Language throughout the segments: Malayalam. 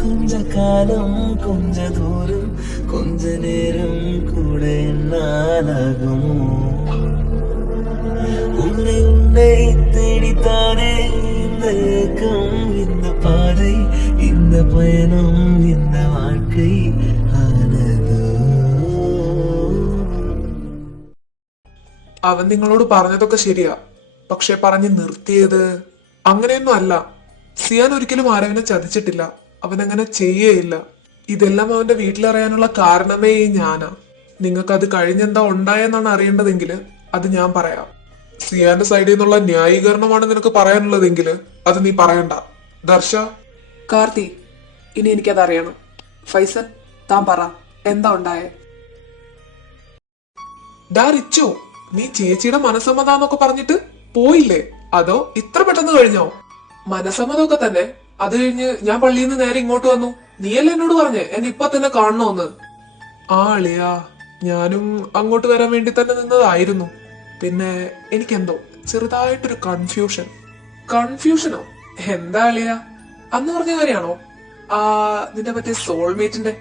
கொஞ்ச காலம் கொஞ்ச தூரம் கொஞ்ச நேரம் கூட என்னாலாகுமோ உன்னை உன்னை தேடித்தானே இந்த ஏக்கம் இந்த பாதை இந்த பயணம் இந்த வாழ்க்கை ஆனதோ. അവൻ നിങ്ങളോട് പറഞ്ഞതൊക്കെ ശരിയാ, പക്ഷെ പറഞ്ഞു നിർത്തിയത് അങ്ങനെയൊന്നും അല്ല. സിയാൻ ഒരിക്കലും ആരവിനെ ചതിച്ചിട്ടില്ല, അവനങ്ങനെ ചെയ്യേയില്ല. ഇതെല്ലാം അവന്റെ വീട്ടിലറിയാനുള്ള കാരണമേ ഞാനാ. നിങ്ങൾക്ക് അത് കഴിഞ്ഞെന്താ ഉണ്ടായെന്നാണ് അറിയേണ്ടതെങ്കിൽ അത് ഞാൻ പറയാം. സിയാന്റെ സൈഡിൽ നിന്നുള്ള ന്യായീകരണമാണ് നിനക്ക് പറയാനുള്ളതെങ്കിൽ അത് നീ പറയണ്ട. ദർശ, കാർത്തി, ഇനി എനിക്കത് അറിയണം. ഫൈസൽ, താൻ പറ, എന്താ ഉണ്ടായേ? ഡാ റിച്ചു, നീ ചേച്ചിയുടെ മനസ്സമ്മതാന്നൊക്കെ പറഞ്ഞിട്ട് പോയില്ലേ, അതോ ഇത്ര പെട്ടെന്ന് കഴിഞ്ഞോ? മനസ്സമ്മതമൊക്കെ തന്നെ. അത് കഴിഞ്ഞ് ഞാൻ പള്ളിയിൽ നിന്ന് നേരെ ഇങ്ങോട്ട് വന്നു. നീയല്ലേ എന്നോട് പറഞ്ഞേ എന്നെ ഇപ്പൊ തന്നെ കാണണോന്ന്? ആ അളിയാ, ഞാനും അങ്ങോട്ട് വരാൻ വേണ്ടി തന്നെ നിന്നതായിരുന്നു. പിന്നെ എനിക്കെന്തോ ചെറുതായിട്ടൊരു കൺഫ്യൂഷനോ? എന്താ അളിയാ, അന്ന് പറഞ്ഞ കാര്യമാണോ? ആ, നിന്റെ മറ്റേ സോൾമേറ്റിന്റെ?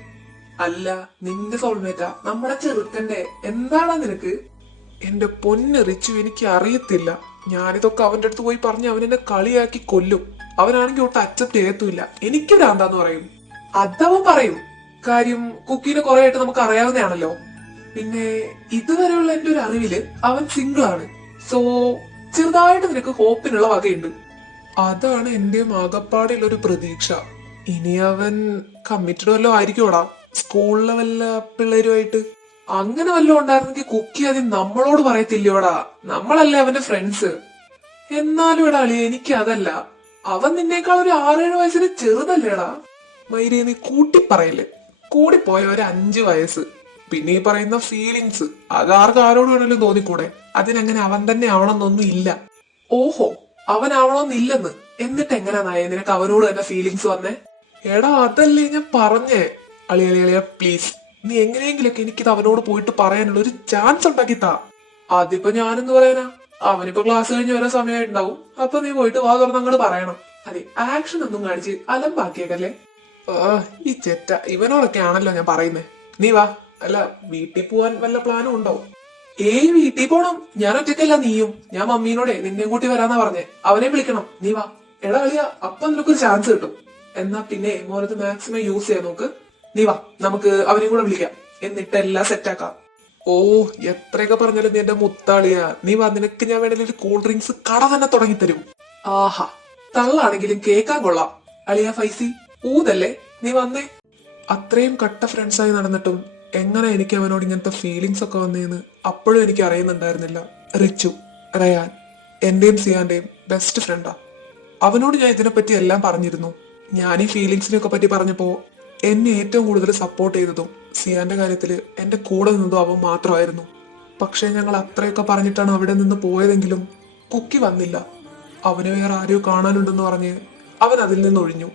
അല്ല, നിന്റെ സോൾമേറ്റാ, നമ്മുടെ ചെറുക്കന്റെ. എന്താണാ നിനക്ക്? എന്റെ പൊന്നെറിച്ചു, എനിക്ക് അറിയത്തില്ല. ഞാനിതൊക്കെ അവന്റെ അടുത്ത് പോയി പറഞ്ഞ് അവനെന്നെ കളിയാക്കി കൊല്ലും. അവനാണെങ്കിൽ ഒട്ട് അക്സെപ്റ്റ് ചെയ്യത്തുമില്ല. എനിക്ക് ഭ്രാന്താന്ന് പറയും. അതവൻ പറയും. കാര്യം കുക്കീനെ കുറെ ആയിട്ട് നമുക്ക് അറിയാവുന്നതാണല്ലോ. പിന്നെ ഇതുവരെയുള്ള എന്റെ ഒരു അറിവില് അവൻ സിംഗിൾ ആണ്. സോ ചെറുതായിട്ട് നിനക്ക് ഹോപ്പിനുള്ള വകയുണ്ട്. അതാണ് എന്റെ ആകപ്പാടിയുള്ള ഒരു പ്രതീക്ഷ. ഇനി അവൻ കമ്മിറ്റഡ് വല്ലതും ആയിരിക്കുമോടാ, സ്കൂളിലെ വല്ല പിള്ളേരുമായിട്ട്? അങ്ങനെ വല്ലതും ഉണ്ടായിരുന്നെങ്കിൽ കുക്കി ആദ്യം നമ്മളോട് പറയത്തില്ലയോടാ, നമ്മളല്ലേ അവന്റെ ഫ്രണ്ട്സ്. എന്നാലും എടാ അളിയ, എനിക്ക് അതല്ല. അവൻ നിന്നേക്കാൾ ഒരു 6-7 വയസ്സിന് ചെറുതല്ലേടാ. മൈരി, നീ കൂട്ടിപ്പറയില്ലേ? കൂടിപ്പോയ ഒരു 5 വയസ്സ്. പിന്നെ ഈ പറയുന്ന ഫീലിങ്സ്, അതാർക്ക് ആരോട് വേണേലും തോന്നിക്കൂടെ? അതിനങ്ങനെ അവൻ തന്നെ ആവണമെന്നൊന്നും ഇല്ല. ഓഹോ, അവനാവണമെന്നില്ലെന്ന്. എന്നിട്ട് എങ്ങനെയാ നായ നിനക്ക് അവനോട് തന്നെ ഫീലിങ്സ് വന്നേ? എടാ അതല്ലേ ഞാൻ പറഞ്ഞേ. അളിയ പ്ലീസ്, നീ എങ്ങനെയെങ്കിലൊക്കെ എനിക്കിത് അവനോട് പോയിട്ട് പറയാനുള്ള ഒരു ചാൻസ് ഉണ്ടാക്കിത്താ. അതിപ്പോ ഞാനെന്ത് പറയാനാ? അവനിപ്പോ ക്ലാസ് കഴിഞ്ഞ് വരാൻ സമയമായിട്ടുണ്ടാവും. അപ്പൊ നീ പോയിട്ട് വാ തുറന്ന് അങ്ങോട്ട് പറയണം. അതെ, ആക്ഷൻ ഒന്നും കാണിച്ച് അലമ്പാക്കിയേക്കല്ലേ. ഈ ചെറ്റ ഇവനോടൊക്കെ ആണല്ലോ ഞാൻ പറയുന്നേ. നീ വാ. അല്ല, വീട്ടിൽ പോവാൻ വല്ല പ്ലാനും ഉണ്ടോ? ഏയ്, വീട്ടിൽ പോണം. ഞാൻ ഒറ്റയ്ക്കല്ല, നീയും. ഞാൻ മമ്മീനോടെ നിന്നെയും കൂട്ടി വരാന്നാ പറഞ്ഞേ. അവനെ വിളിക്കണം. നീ വാ. എടാ അളിയ, അപ്പൊ നിനക്കൊരു ചാൻസ് കിട്ടും. എന്നാ പിന്നെ മോനത് മാക്സിമം യൂസ് ചെയ്യാൻ നോക്ക്. നീ വാ, നമുക്ക് അവനെയും കൂടെ വിളിക്കാം. എന്നിട്ട് എല്ലാം സെറ്റാക്കാം. ഓ, എത്രയൊക്കെ പറഞ്ഞാലും നീ എന്റെ മുത്താളിയാ. നീ വാ, നിനക്ക് ഞാൻ വേണമെങ്കിൽ ഒരു കൂൾ ഡ്രിങ്ക്സ് കട തന്നെ തുടങ്ങിത്തരും. ആഹാ, തള്ളാണെങ്കിലും കേക്കാൻ കൊള്ളാം. അളിയ ഫൈസി, ഊതല്ലേ? നീ വന്നേ. അത്രയും കട്ട ഫ്രണ്ട്സായി നടന്നിട്ടും എങ്ങനെ എനിക്ക് അവനോട് ഇങ്ങനത്തെ ഫീലിങ്സ് ഒക്കെ വന്നേന്ന് അപ്പോഴും എനിക്ക് അറിയുന്നുണ്ടായിരുന്നില്ല. റിച്ചു, റയാൻ, എന്റെയും സിയാന്റെയും ബെസ്റ്റ് ഫ്രണ്ടാ. അവനോട് ഞാൻ ഇതിനെപ്പറ്റി എല്ലാം പറഞ്ഞിരുന്നു. ഞാൻ ഈ ഫീലിങ്സിനെയൊക്കെ പറ്റി പറഞ്ഞപ്പോ എന്നെ ഏറ്റവും കൂടുതൽ സപ്പോർട്ട് ചെയ്തതും സിയാന്റെ കാര്യത്തില് എന്റെ കൂടെ നിന്നതും അവൻ മാത്രമായിരുന്നു. പക്ഷെ ഞങ്ങൾ അത്രയൊക്കെ പറഞ്ഞിട്ടാണ് അവിടെ നിന്ന് പോയതെങ്കിലും കുക്കി വന്നില്ല. അവന് വേറെ ആരെയോ കാണാനുണ്ടെന്ന് പറഞ്ഞ് അവൻ അതിൽ നിന്ന് ഒഴിഞ്ഞു.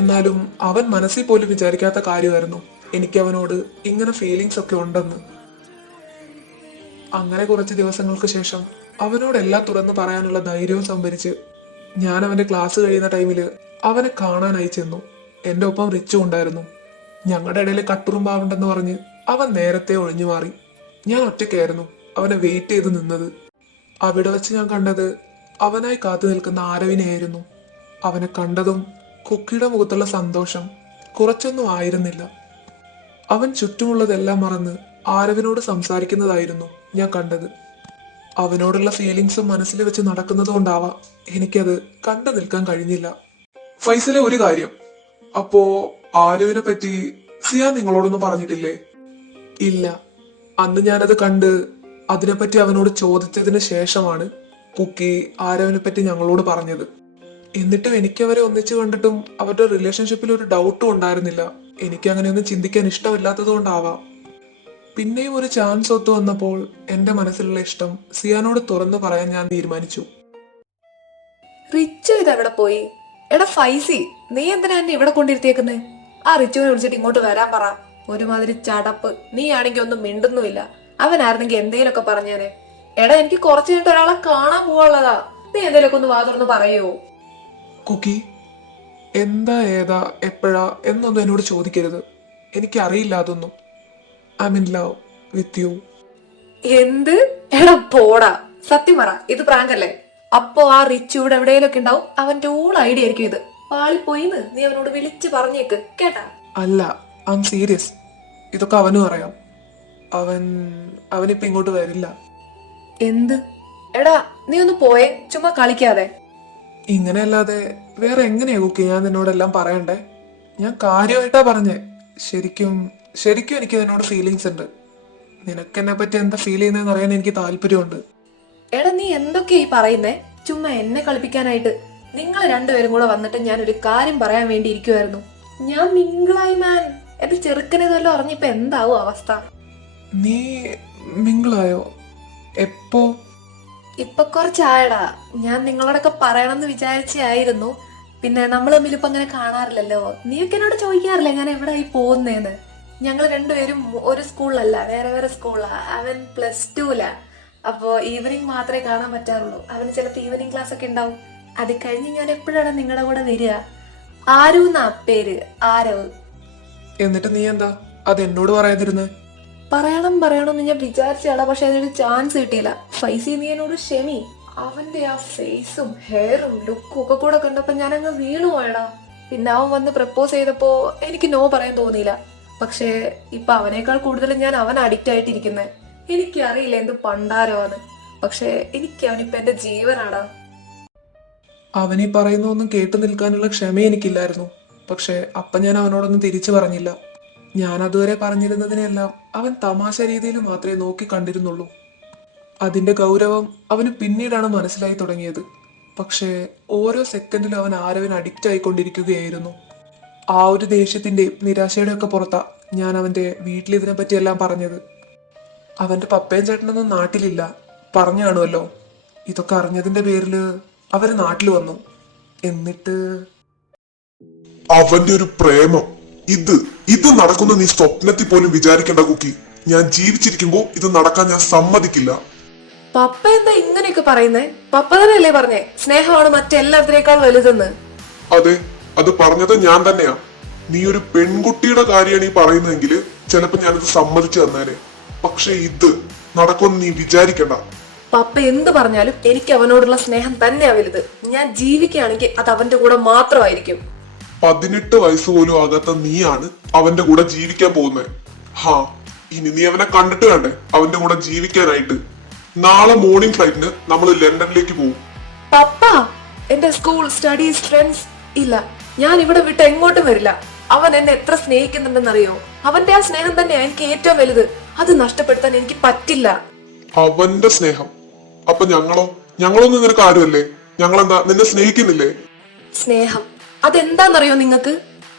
എന്നാലും അവൻ മനസ്സിൽ പോലും വിചാരിക്കാത്ത കാര്യമായിരുന്നു എനിക്ക് അവനോട് ഇങ്ങനെ ഫീലിങ്സ് ഒക്കെ ഉണ്ടെന്ന്. അങ്ങനെ കുറച്ച് ദിവസങ്ങൾക്ക് ശേഷം അവനോട് എല്ലാം തുറന്ന് പറയാനുള്ള ധൈര്യവും സംഭരിച്ച് ഞാൻ അവന്റെ ക്ലാസ് കഴിയുന്ന ടൈമില് അവനെ കാണാനായി ചെന്നു. എന്റെ ഒപ്പം റിച്ചു ഉണ്ടായിരുന്നു. ഞങ്ങളുടെ ഇടയിൽ കട്ടുറുമ്പാവുണ്ടെന്ന് പറഞ്ഞ് അവൻ നേരത്തെ ഒഴിഞ്ഞു മാറി. ഞാൻ ഒറ്റയ്ക്കായിരുന്നു അവനെ വെയിറ്റ് ചെയ്ത് നിന്നത്. അവിടെ വെച്ച് ഞാൻ കണ്ടത് അവനായി കാത്തു നിൽക്കുന്ന ആരവിനെയായിരുന്നു. അവനെ കണ്ടതും കുക്കിയുടെ മുഖത്തുള്ള സന്തോഷം കുറച്ചൊന്നും ആയിരുന്നില്ല. അവൻ ചുറ്റുമുള്ളതെല്ലാം മറന്ന് ആരവിനോട് സംസാരിക്കുന്നതായിരുന്നു ഞാൻ കണ്ടത്. അവനോടുള്ള ഫീലിങ്സും മനസ്സിൽ വെച്ച് നടക്കുന്നത് കൊണ്ടാവാം എനിക്കത് കണ്ടു നിൽക്കാൻ കഴിഞ്ഞില്ല. ഫൈസലെ, ഒരു കാര്യം, അപ്പോ ആരവിനെ പറ്റി സിയാൻ നിങ്ങളോടൊന്നും പറഞ്ഞിട്ടില്ലേ? ഇല്ല. അന്ന് ഞാനത് കണ്ട് അതിനെപ്പറ്റി അവനോട് ചോദിച്ചതിന് ശേഷമാണ് കുക്കി ആരവിനെ പറ്റി ഞങ്ങളോട് പറഞ്ഞത്. എന്നിട്ടും എനിക്ക് അവരെ ഒന്നിച്ചു കണ്ടിട്ടും അവരുടെ റിലേഷൻഷിപ്പിൽ ഒരു ഡൗട്ടും ഉണ്ടായിരുന്നില്ല. എനിക്ക് അങ്ങനെയൊന്നും ചിന്തിക്കാൻ ഇഷ്ടമില്ലാത്തത് കൊണ്ടാവാം. പിന്നെയും ഒരു ചാൻസ് ഒത്തു വന്നപ്പോൾ എന്റെ മനസ്സിലുള്ള ഇഷ്ടം സിയാനോട് തുറന്നു പറയാൻ ഞാൻ തീരുമാനിച്ചു. റിച്ചു ഇതെവിടെ പോയി? എടാ ഫൈസി, നീ എന്തിനാ എന്നെ ഇവിടെ കൊണ്ടിരുത്തിയേക്കുന്നേ? ആ റിച്ചുവിനെ വിളിച്ചിട്ട് ഇങ്ങോട്ട് വരാൻ പറ. ഒരുമാതിരി ചടപ്പ്. നീ ആണെങ്കി ഒന്നും മിണ്ടുന്നുമില്ല. അവനായിരുന്നെങ്കിൽ എന്തേലൊക്കെ പറഞ്ഞേനെ. എടാ, എനിക്ക് കുറച്ചു കഴിഞ്ഞിട്ട് ഒരാളെ കാണാൻ പോവാനുള്ളതാ. നീ എന്തേലൊക്കെ ഒന്ന് വാ തുറന്ന് പറയോ? കുക്കി, എന്താ ഏതാ എപ്പോഴാ എന്നൊന്നും എന്നോട് ചോദിക്കരുത്. എനിക്കറിയില്ല അതൊന്നും. I mean love with you. എന്ത്? എടാ പോടാ, സത്യം പറ, ഇത് പ്രാങ്കല്ലേ? അപ്പോ ആ റിച്ച് ഇവിടെ എവിടെയെങ്കിലൊക്കെ ഉണ്ടാവും. അവന്റെ ഊൾ ഐഡിയ ആയിരിക്കും ഇത്. പാളിപ്പോയിന്ന് നീ അവനോട് വിളിച്ച് പറഞ്ഞേക്ക്, കേട്ടാ? അല്ല, ഐ എം സീരിയസ്. ഇതൊക്കെ അവനും അറിയാം. അവനിപ്പോ ഇങ്ങോട്ട് വരില്ല. എന്ത്? എടാ നീ ഒന്ന് പോയേ, ചുമ്മാ കളിക്കാതെ. ഇങ്ങനെയല്ലാതെ വേറെ എങ്ങനെയാ കുക്കി ഞാൻ നിന്നോടെല്ലാം പറയണ്ടേ? ഞാൻ കാര്യമായിട്ടാ പറഞ്ഞേ. ശരിക്കും ശരിക്കും എനിക്ക് നിന്നോട് ഫീലിങ്സ് ഉണ്ട്. നിനക്ക് എന്നെ പറ്റി എന്താ ഫീൽ ചെയ്യുന്നതെന്ന് അറിയാൻ എനിക്ക് താല്പര്യമുണ്ട്. എടാ നീ എന്തൊക്കെയാ ഈ പറയുന്നേ? ചുമ്മാ എന്നെ കളിപ്പിക്കാനായിട്ട്. നിങ്ങൾ രണ്ടുപേരും കൂടെ വന്നിട്ട് ഞാൻ ഒരു കാര്യം പറയാൻ വേണ്ടി ഇരിക്കുവായിരുന്നു. ഞാൻ മിങ്കിളായി മാൻ. എന്റെ ചെറുക്കനേതല്ലോ അറിഞ്ഞിപ്പോ എന്താവും അവസ്ഥ? നീ മിങ്കിളായോ? എപ്പോ? ഇപ്പൊ കുറച്ചായടാ. ഞാൻ നിങ്ങളോടൊക്കെ പറയണമെന്ന് വിചാരിച്ചായിരുന്നു. പിന്നെ നമ്മൾ തമ്മിൽ ഇപ്പൊ അങ്ങനെ കാണാറില്ലല്ലോ. നീയൊക്കെ എന്നോട് ചോദിക്കാറില്ലേ ഞാൻ എവിടെ ആയി പോകുന്നേന്ന്? ഞങ്ങൾ രണ്ടുപേരും ഒരു സ്കൂളിലല്ല, വേറെ വേറെ സ്കൂളിലാ. അവൻ +2-ലാ. അപ്പോ ഈവനിങ് മാത്രമേ കാണാൻ പറ്റാറുള്ളൂ. അവന് ചിലപ്പോൾ ഈവനിങ് ക്ലാസ് ഒക്കെ ഉണ്ടാവും. അത് കഴിഞ്ഞ് ഞാൻ എപ്പോഴാണ് നിങ്ങളുടെ കൂടെ വരിക? ആരു എന്നാ പേര്, ആരവ്. എന്നിട്ട് നീ എന്താ അത് എന്നോട് പറയാതിരുന്നേ? പറയണമെന്ന് ഞാൻ വിചാരിച്ചാടാ, പക്ഷെ അതിനൊരു ചാൻസ് കിട്ടിയില്ല. ഫൈസി നീ എന്നോട് ക്ഷമി. അവന്റെ ആ ഫേസും ഹെയറും ലുക്കും ഒക്കെ കൂടെ കണ്ടപ്പോ ഞാൻ അങ്ങ് വീണു പോയടാ. പിന്നെ അവൻ വന്ന് പ്രപ്പോസ് ചെയ്തപ്പോ എനിക്ക് നോ പറയാൻ തോന്നിയില്ല. പക്ഷേ ഇപ്പൊ അവനേക്കാൾ കൂടുതൽ ഞാൻ അവൻ അഡിക്റ്റ് ആയിട്ടിരിക്കുന്നേ. എനിക്കറിയില്ല എന്ത് പണ്ടാരമാണ്, പക്ഷെ എനിക്ക് അവനിപ്പോ എന്റെ ജീവനാടാ. അവനീ പറയുന്നൊന്നും കേട്ടു നിൽക്കാനുള്ള ക്ഷമ എനിക്കില്ലായിരുന്നു. പക്ഷെ അപ്പൊ ഞാൻ അവനോടൊന്നും തിരിച്ചു പറഞ്ഞില്ല. ഞാൻ അതുവരെ പറഞ്ഞിരുന്നതിനെല്ലാം അവൻ തമാശ രീതിയിൽ മാത്രമേ നോക്കി കണ്ടിരുന്നുള്ളൂ. അതിന്റെ ഗൗരവം അവന് പിന്നീടാണ് മനസ്സിലായി തുടങ്ങിയത്. പക്ഷേ ഓരോ സെക്കൻഡിലും അവൻ ആരവൻ അഡിക്റ്റ് ആയിക്കൊണ്ടിരിക്കുകയായിരുന്നു. ആ ഒരു ദേഷ്യത്തിന്റെയും നിരാശയുടെ ഒക്കെ പുറത്താ ഞാൻ അവന്റെ വീട്ടിൽ ഇതിനെ പറ്റിയെല്ലാം പറഞ്ഞത്. അവന്റെ പപ്പയും ചേട്ടനൊന്നും നാട്ടിലില്ല, പറഞ്ഞു കാണുമല്ലോ. ഇതൊക്കെ അറിഞ്ഞതിന്റെ പേരില് അവര് നാട്ടിൽ വന്നു. എന്നിട്ട് അവന്റെ ഒരു പ്രേമം ഇത് നടക്കുന്ന നീ സ്വപ്നത്തിൽ പോലും വിചാരിക്കേണ്ട കുക്കി. ഞാൻ ജീവിച്ചിരിക്കുമ്പോ ഇത് നടക്കാൻ ഞാൻ സമ്മതിക്കില്ല. പപ്പ എന്താ ഇങ്ങനെയൊക്കെ പറയുന്നേ? പപ്പ തന്നെയല്ലേ പറഞ്ഞേ സ്നേഹമാണ് മറ്റെല്ലാത്തിനേക്കാൾ വലുതെന്ന്? അതെ, അത് പറഞ്ഞത് ഞാൻ തന്നെയാ. നീ ഒരു പെൺകുട്ടിയുടെ കാര്യമാണ് ഈ പറയുന്നതെങ്കിൽ ചിലപ്പോ ഞാനത് സമ്മതിച്ചു തന്നേനെ. പക്ഷെ ഇത് നടക്കുമെന്ന് നീ വിചാരിക്കണ്ട. പപ്പ എന്ത് പറഞ്ഞാലും എനിക്ക് അവനോടുള്ള സ്നേഹം തന്നെയാ വലുത്. ഞാൻ ജീവിക്കുകയാണെങ്കിൽ അത് അവന്റെ കൂടെ മാത്രമായിരിക്കും. 18 വയസ്സ് പോലും ആകാത്ത നീയാണ് അവന്റെ കൂടെ ജീവിക്കാൻ പോകുന്നത്. ഹാ, ഇനി നീ അവനെ കണ്ടിട്ട് വേണ്ടേ അവന്റെ കൂടെ ജീവിക്കാനായിട്ട്? നാളെ മോർണിംഗ് ഫ്ലൈറ്റിന് നമ്മൾ ലണ്ടനിലേക്ക് പോകും. പപ്പ, എന്റെ സ്കൂൾ സ്റ്റഡീസ് ഫ്രണ്ട്സ് ഇല്ല, ഞാൻ ഇവിടെ വിട്ട് എങ്ങോട്ടും വരില്ല. അവൻ എന്നെ എത്ര സ്നേഹിക്കുന്നുണ്ടെന്നറിയോ? അവന്റെ ആ സ്നേഹം തന്നെയാ എനിക്ക് ഏറ്റവും വലുത്. അത് നഷ്ടപ്പെടുത്താൻ എനിക്ക് പറ്റില്ല. അവന്റെ സ്നേഹം? അപ്പൊ ഞങ്ങളൊന്നും നിനക്ക് ആരുമല്ലേ? ഞങ്ങളെന്താ നിന്നെ സ്നേഹിക്കുന്നില്ലേ? സ്നേഹം അതെന്താന്നറിയോ നിങ്ങക്ക്?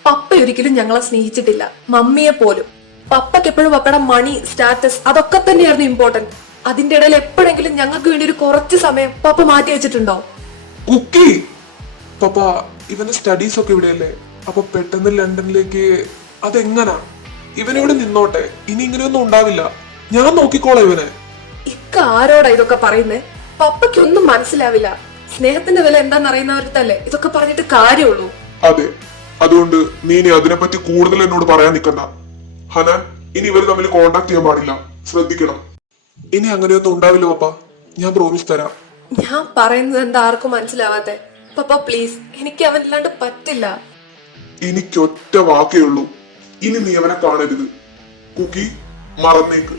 പപ്പ ഒരിക്കലും ഞങ്ങളെ സ്നേഹിച്ചിട്ടില്ല, മമ്മിയെ പോലും. പപ്പക്ക് എപ്പോഴും പപ്പയുടെ മണി, സ്റ്റാറ്റസ് അതൊക്കെ തന്നെയായിരുന്നു ഇമ്പോർട്ടന്റ്. അതിന്റെ ഇടയിൽ എപ്പോഴെങ്കിലും ഞങ്ങൾക്ക് വേണ്ടി ഒരു കുറച്ച് സമയം പപ്പ മാറ്റി വെച്ചിട്ടുണ്ടോ? കുക്കി, പപ്പ ഇവന്റെ സ്റ്റഡീസ് ഒക്കെ ഇവിടെയല്ലേ? അപ്പൊ പെട്ടെന്ന് ലണ്ടനിലേക്ക് അതെങ്ങനാ? ഇവനിവിടെ നിന്നോട്ടെ, ഇനി ഇങ്ങനെയൊന്നും ഉണ്ടാവില്ല. ഞാൻ നോക്കിക്കോളാം ഇവനെ. ഇക്ക ആരോടാ ഇതൊക്കെ പറയുന്നേ? പപ്പയ്ക്ക് ഒന്നും മനസ്സിലാവില്ല. സ്നേഹത്തിന്റെ വില എന്താണെന്നറിയുന്നവരത്തല്ലേ ഇതൊക്കെ പറഞ്ഞിട്ട് കാര്യമുള്ളൂ. അതെ, അതുകൊണ്ട് നീ ഇനി അതിനെപ്പറ്റി കൂടുതൽ എന്നോട് പറയാൻ നിൽക്കണ്ട. ഹനാൻ, ഇനി ഇവര് തമ്മിൽ കോണ്ടാക്ട് ചെയ്യാൻ പാടില്ല, ശ്രദ്ധിക്കണം. ഇനി അങ്ങനെയൊന്നും ഉണ്ടാവില്ല പപ്പ, ഞാൻ പ്രോമിസ് തരാം. ഞാൻ പറയുന്നത് എന്താ ആർക്കും മനസ്സിലാവാത്തെ? പപ്പ പ്ലീസ്, എനിക്ക് അവനില്ലാണ്ട് പറ്റില്ല. എനിക്കൊറ്റ വാക്കേ ഉള്ളൂ, ഇനി നീ അവനെ കാണരുത്. കുക്കി, മറന്നേക്ക്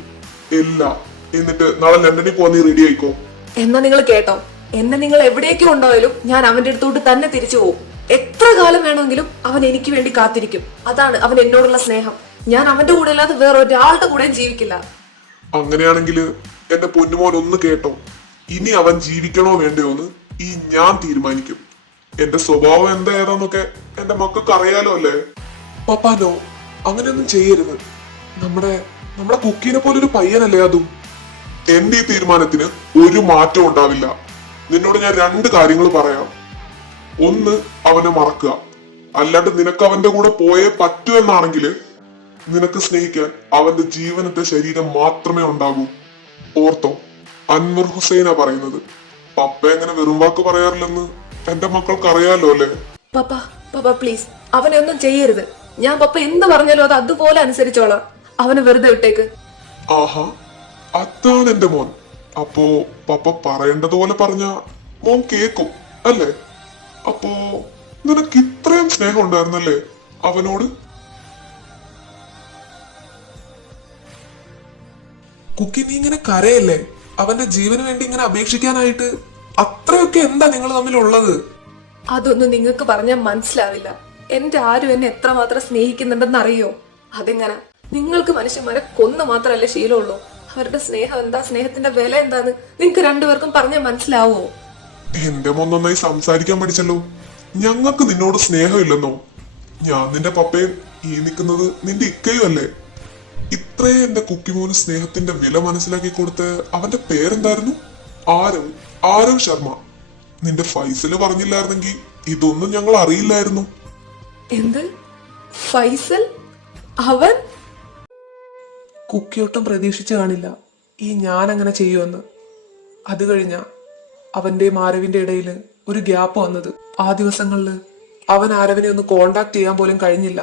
എല്ലാം. എന്നിട്ട് നാളെ ലണ്ടനിൽ പോവാൻ നീ റെഡി ആയിക്കോ. എന്നാ നിങ്ങൾ കേട്ടോ, എന്നെ നിങ്ങൾ എവിടേക്ക് കൊണ്ടുപോയാലും ഞാൻ അവന്റെ അടുത്തോട്ട് തന്നെ തിരിച്ചു പോകും. എത്ര കാലം വേണമെങ്കിലും അവൻ എനിക്ക് വേണ്ടി കാത്തിരിക്കും. അതാണ് അവൻ എന്നോടുള്ള സ്നേഹം. ഞാൻ അവന്റെ കൂടെ അല്ലാതെ വേറെ ഒരാളുടെ കൂടെയും ജീവിക്കില്ല. അങ്ങനെയാണെങ്കിൽ എന്റെ പൊന്നുമോൻ ഒന്ന് കേട്ടോ, ഇനി അവൻ ജീവിക്കണോ വേണ്ടയോന്ന് ഈ ഞാൻ തീരുമാനിക്കും. എന്റെ സ്വഭാവം എന്താ ഏതാന്നൊക്കെ എന്റെ മക്കൾക്ക് അറിയാലോ അല്ലേ? പപ്പാനോ, അങ്ങനെയൊന്നും ചെയ്യരുത്. നമ്മുടെ കുക്കീനെ പോലൊരു പയ്യനല്ലേ അതും. എന്റെ ഈ തീരുമാനത്തിന് ഒരു മാറ്റം ഉണ്ടാവില്ല. നിന്നോട് ഞാൻ 2 കാര്യങ്ങൾ പറയാം. ഒന്ന്, അവനെ മറക്കുക. അല്ലാണ്ട് നിനക്ക് അവന്റെ കൂടെ പോയേ പറ്റൂ എന്നാണെങ്കിൽ നിനക്ക് സ്നേഹിക്കാൻ അവന്റെ ജീവനത്തെ ശരീരം മാത്രമേ ഉണ്ടാകൂ. ഓർത്തോ, അൻവർ ഹുസൈനാ പറയുന്നത്. പപ്പ എങ്ങനെ വെറും വാക്ക് പറയാറില്ലെന്ന് എന്റെ മക്കൾക്ക് അറിയാലോ അല്ലേ? പപ്പ പപ്പ പ്ലീസ് അവനെ ഒന്നും ചെയ്യരുത്. ഞാൻ പപ്പ എന്ത് പറഞ്ഞാലും അത് അതുപോലെ അനുസരിച്ചോളാം. അവനെ വെറുതെ വിട്ടേക്ക്. ആഹാ, അതാണ് എന്റെ മോൻ. അപ്പോ പപ്പ പറയേണ്ടതുപോലെ പറഞ്ഞ മോൻ കേക്കും അല്ലേ? അപ്പോ നിനക്ക് ഇത്രയും സ്നേഹം ഉണ്ടായിരുന്നല്ലേ അവനോട്? കുക്കി, നീ ഇങ്ങനെ കരയല്ലേ? അവന്റെ ജീവന് വേണ്ടി ഇങ്ങനെ അപേക്ഷിക്കാനായിട്ട് അത്രയൊക്കെ എന്താ നിങ്ങൾ തമ്മിലുള്ളത്? അതൊന്നും നിങ്ങൾക്ക് പറഞ്ഞാൽ മനസ്സിലാവില്ല. എന്റെ ആരും എന്നെ എത്രമാത്രം സ്നേഹിക്കുന്നുണ്ടെന്ന് അറിയോ? അതെങ്ങനെ? നിങ്ങൾക്ക് മനുഷ്യന്മാരെ കൊന്നു മാത്രമല്ലേ ശീലമുള്ളൂ. അവരുടെ സ്നേഹം എന്താ, സ്നേഹത്തിന്റെ വില എന്താന്ന് നിങ്ങൾക്ക് രണ്ടുപേർക്കും പറഞ്ഞാൽ മനസ്സിലാവോ? എന്റെ മോൻ നന്നായി സംസാരിക്കാൻ പഠിച്ചല്ലോ. ഞങ്ങൾക്ക് നിന്നോട് സ്നേഹമില്ലെന്നോ? ഞാൻ നിന്റെ പപ്പയും ഈ നിൽക്കുന്നത് നിന്റെ ഇക്കയും അല്ലേ? ഇത്രയും എന്റെ കുക്കിമോന് സ്നേഹത്തിന്റെ വില മനസ്സിലാക്കി കൊടുത്ത് അവന്റെ പേരെന്തായിരുന്നു? ആരവ് ശർമ്മ. നിന്റെ ഫൈസല് പറഞ്ഞില്ലായിരുന്നെങ്കിൽ ഇതൊന്നും ഞങ്ങൾ അറിയില്ലായിരുന്നു. എന്ത്? ഫൈസൽ? അവൻ? കുക്കിയൊട്ടും പ്രതീക്ഷിച്ചു കാണില്ല ഈ ഞാൻ അങ്ങനെ ചെയ്യുമെന്ന്. അത് കഴിഞ്ഞ അവന്റെയും ആരവിന്റെ ഇടയിൽ ഒരു ഗ്യാപ്പ് വന്നത്. ആ ദിവസങ്ങളില് അവൻ ആരവിനെ ഒന്ന് കോണ്ടാക്ട് ചെയ്യാൻ പോലും കഴിഞ്ഞില്ല.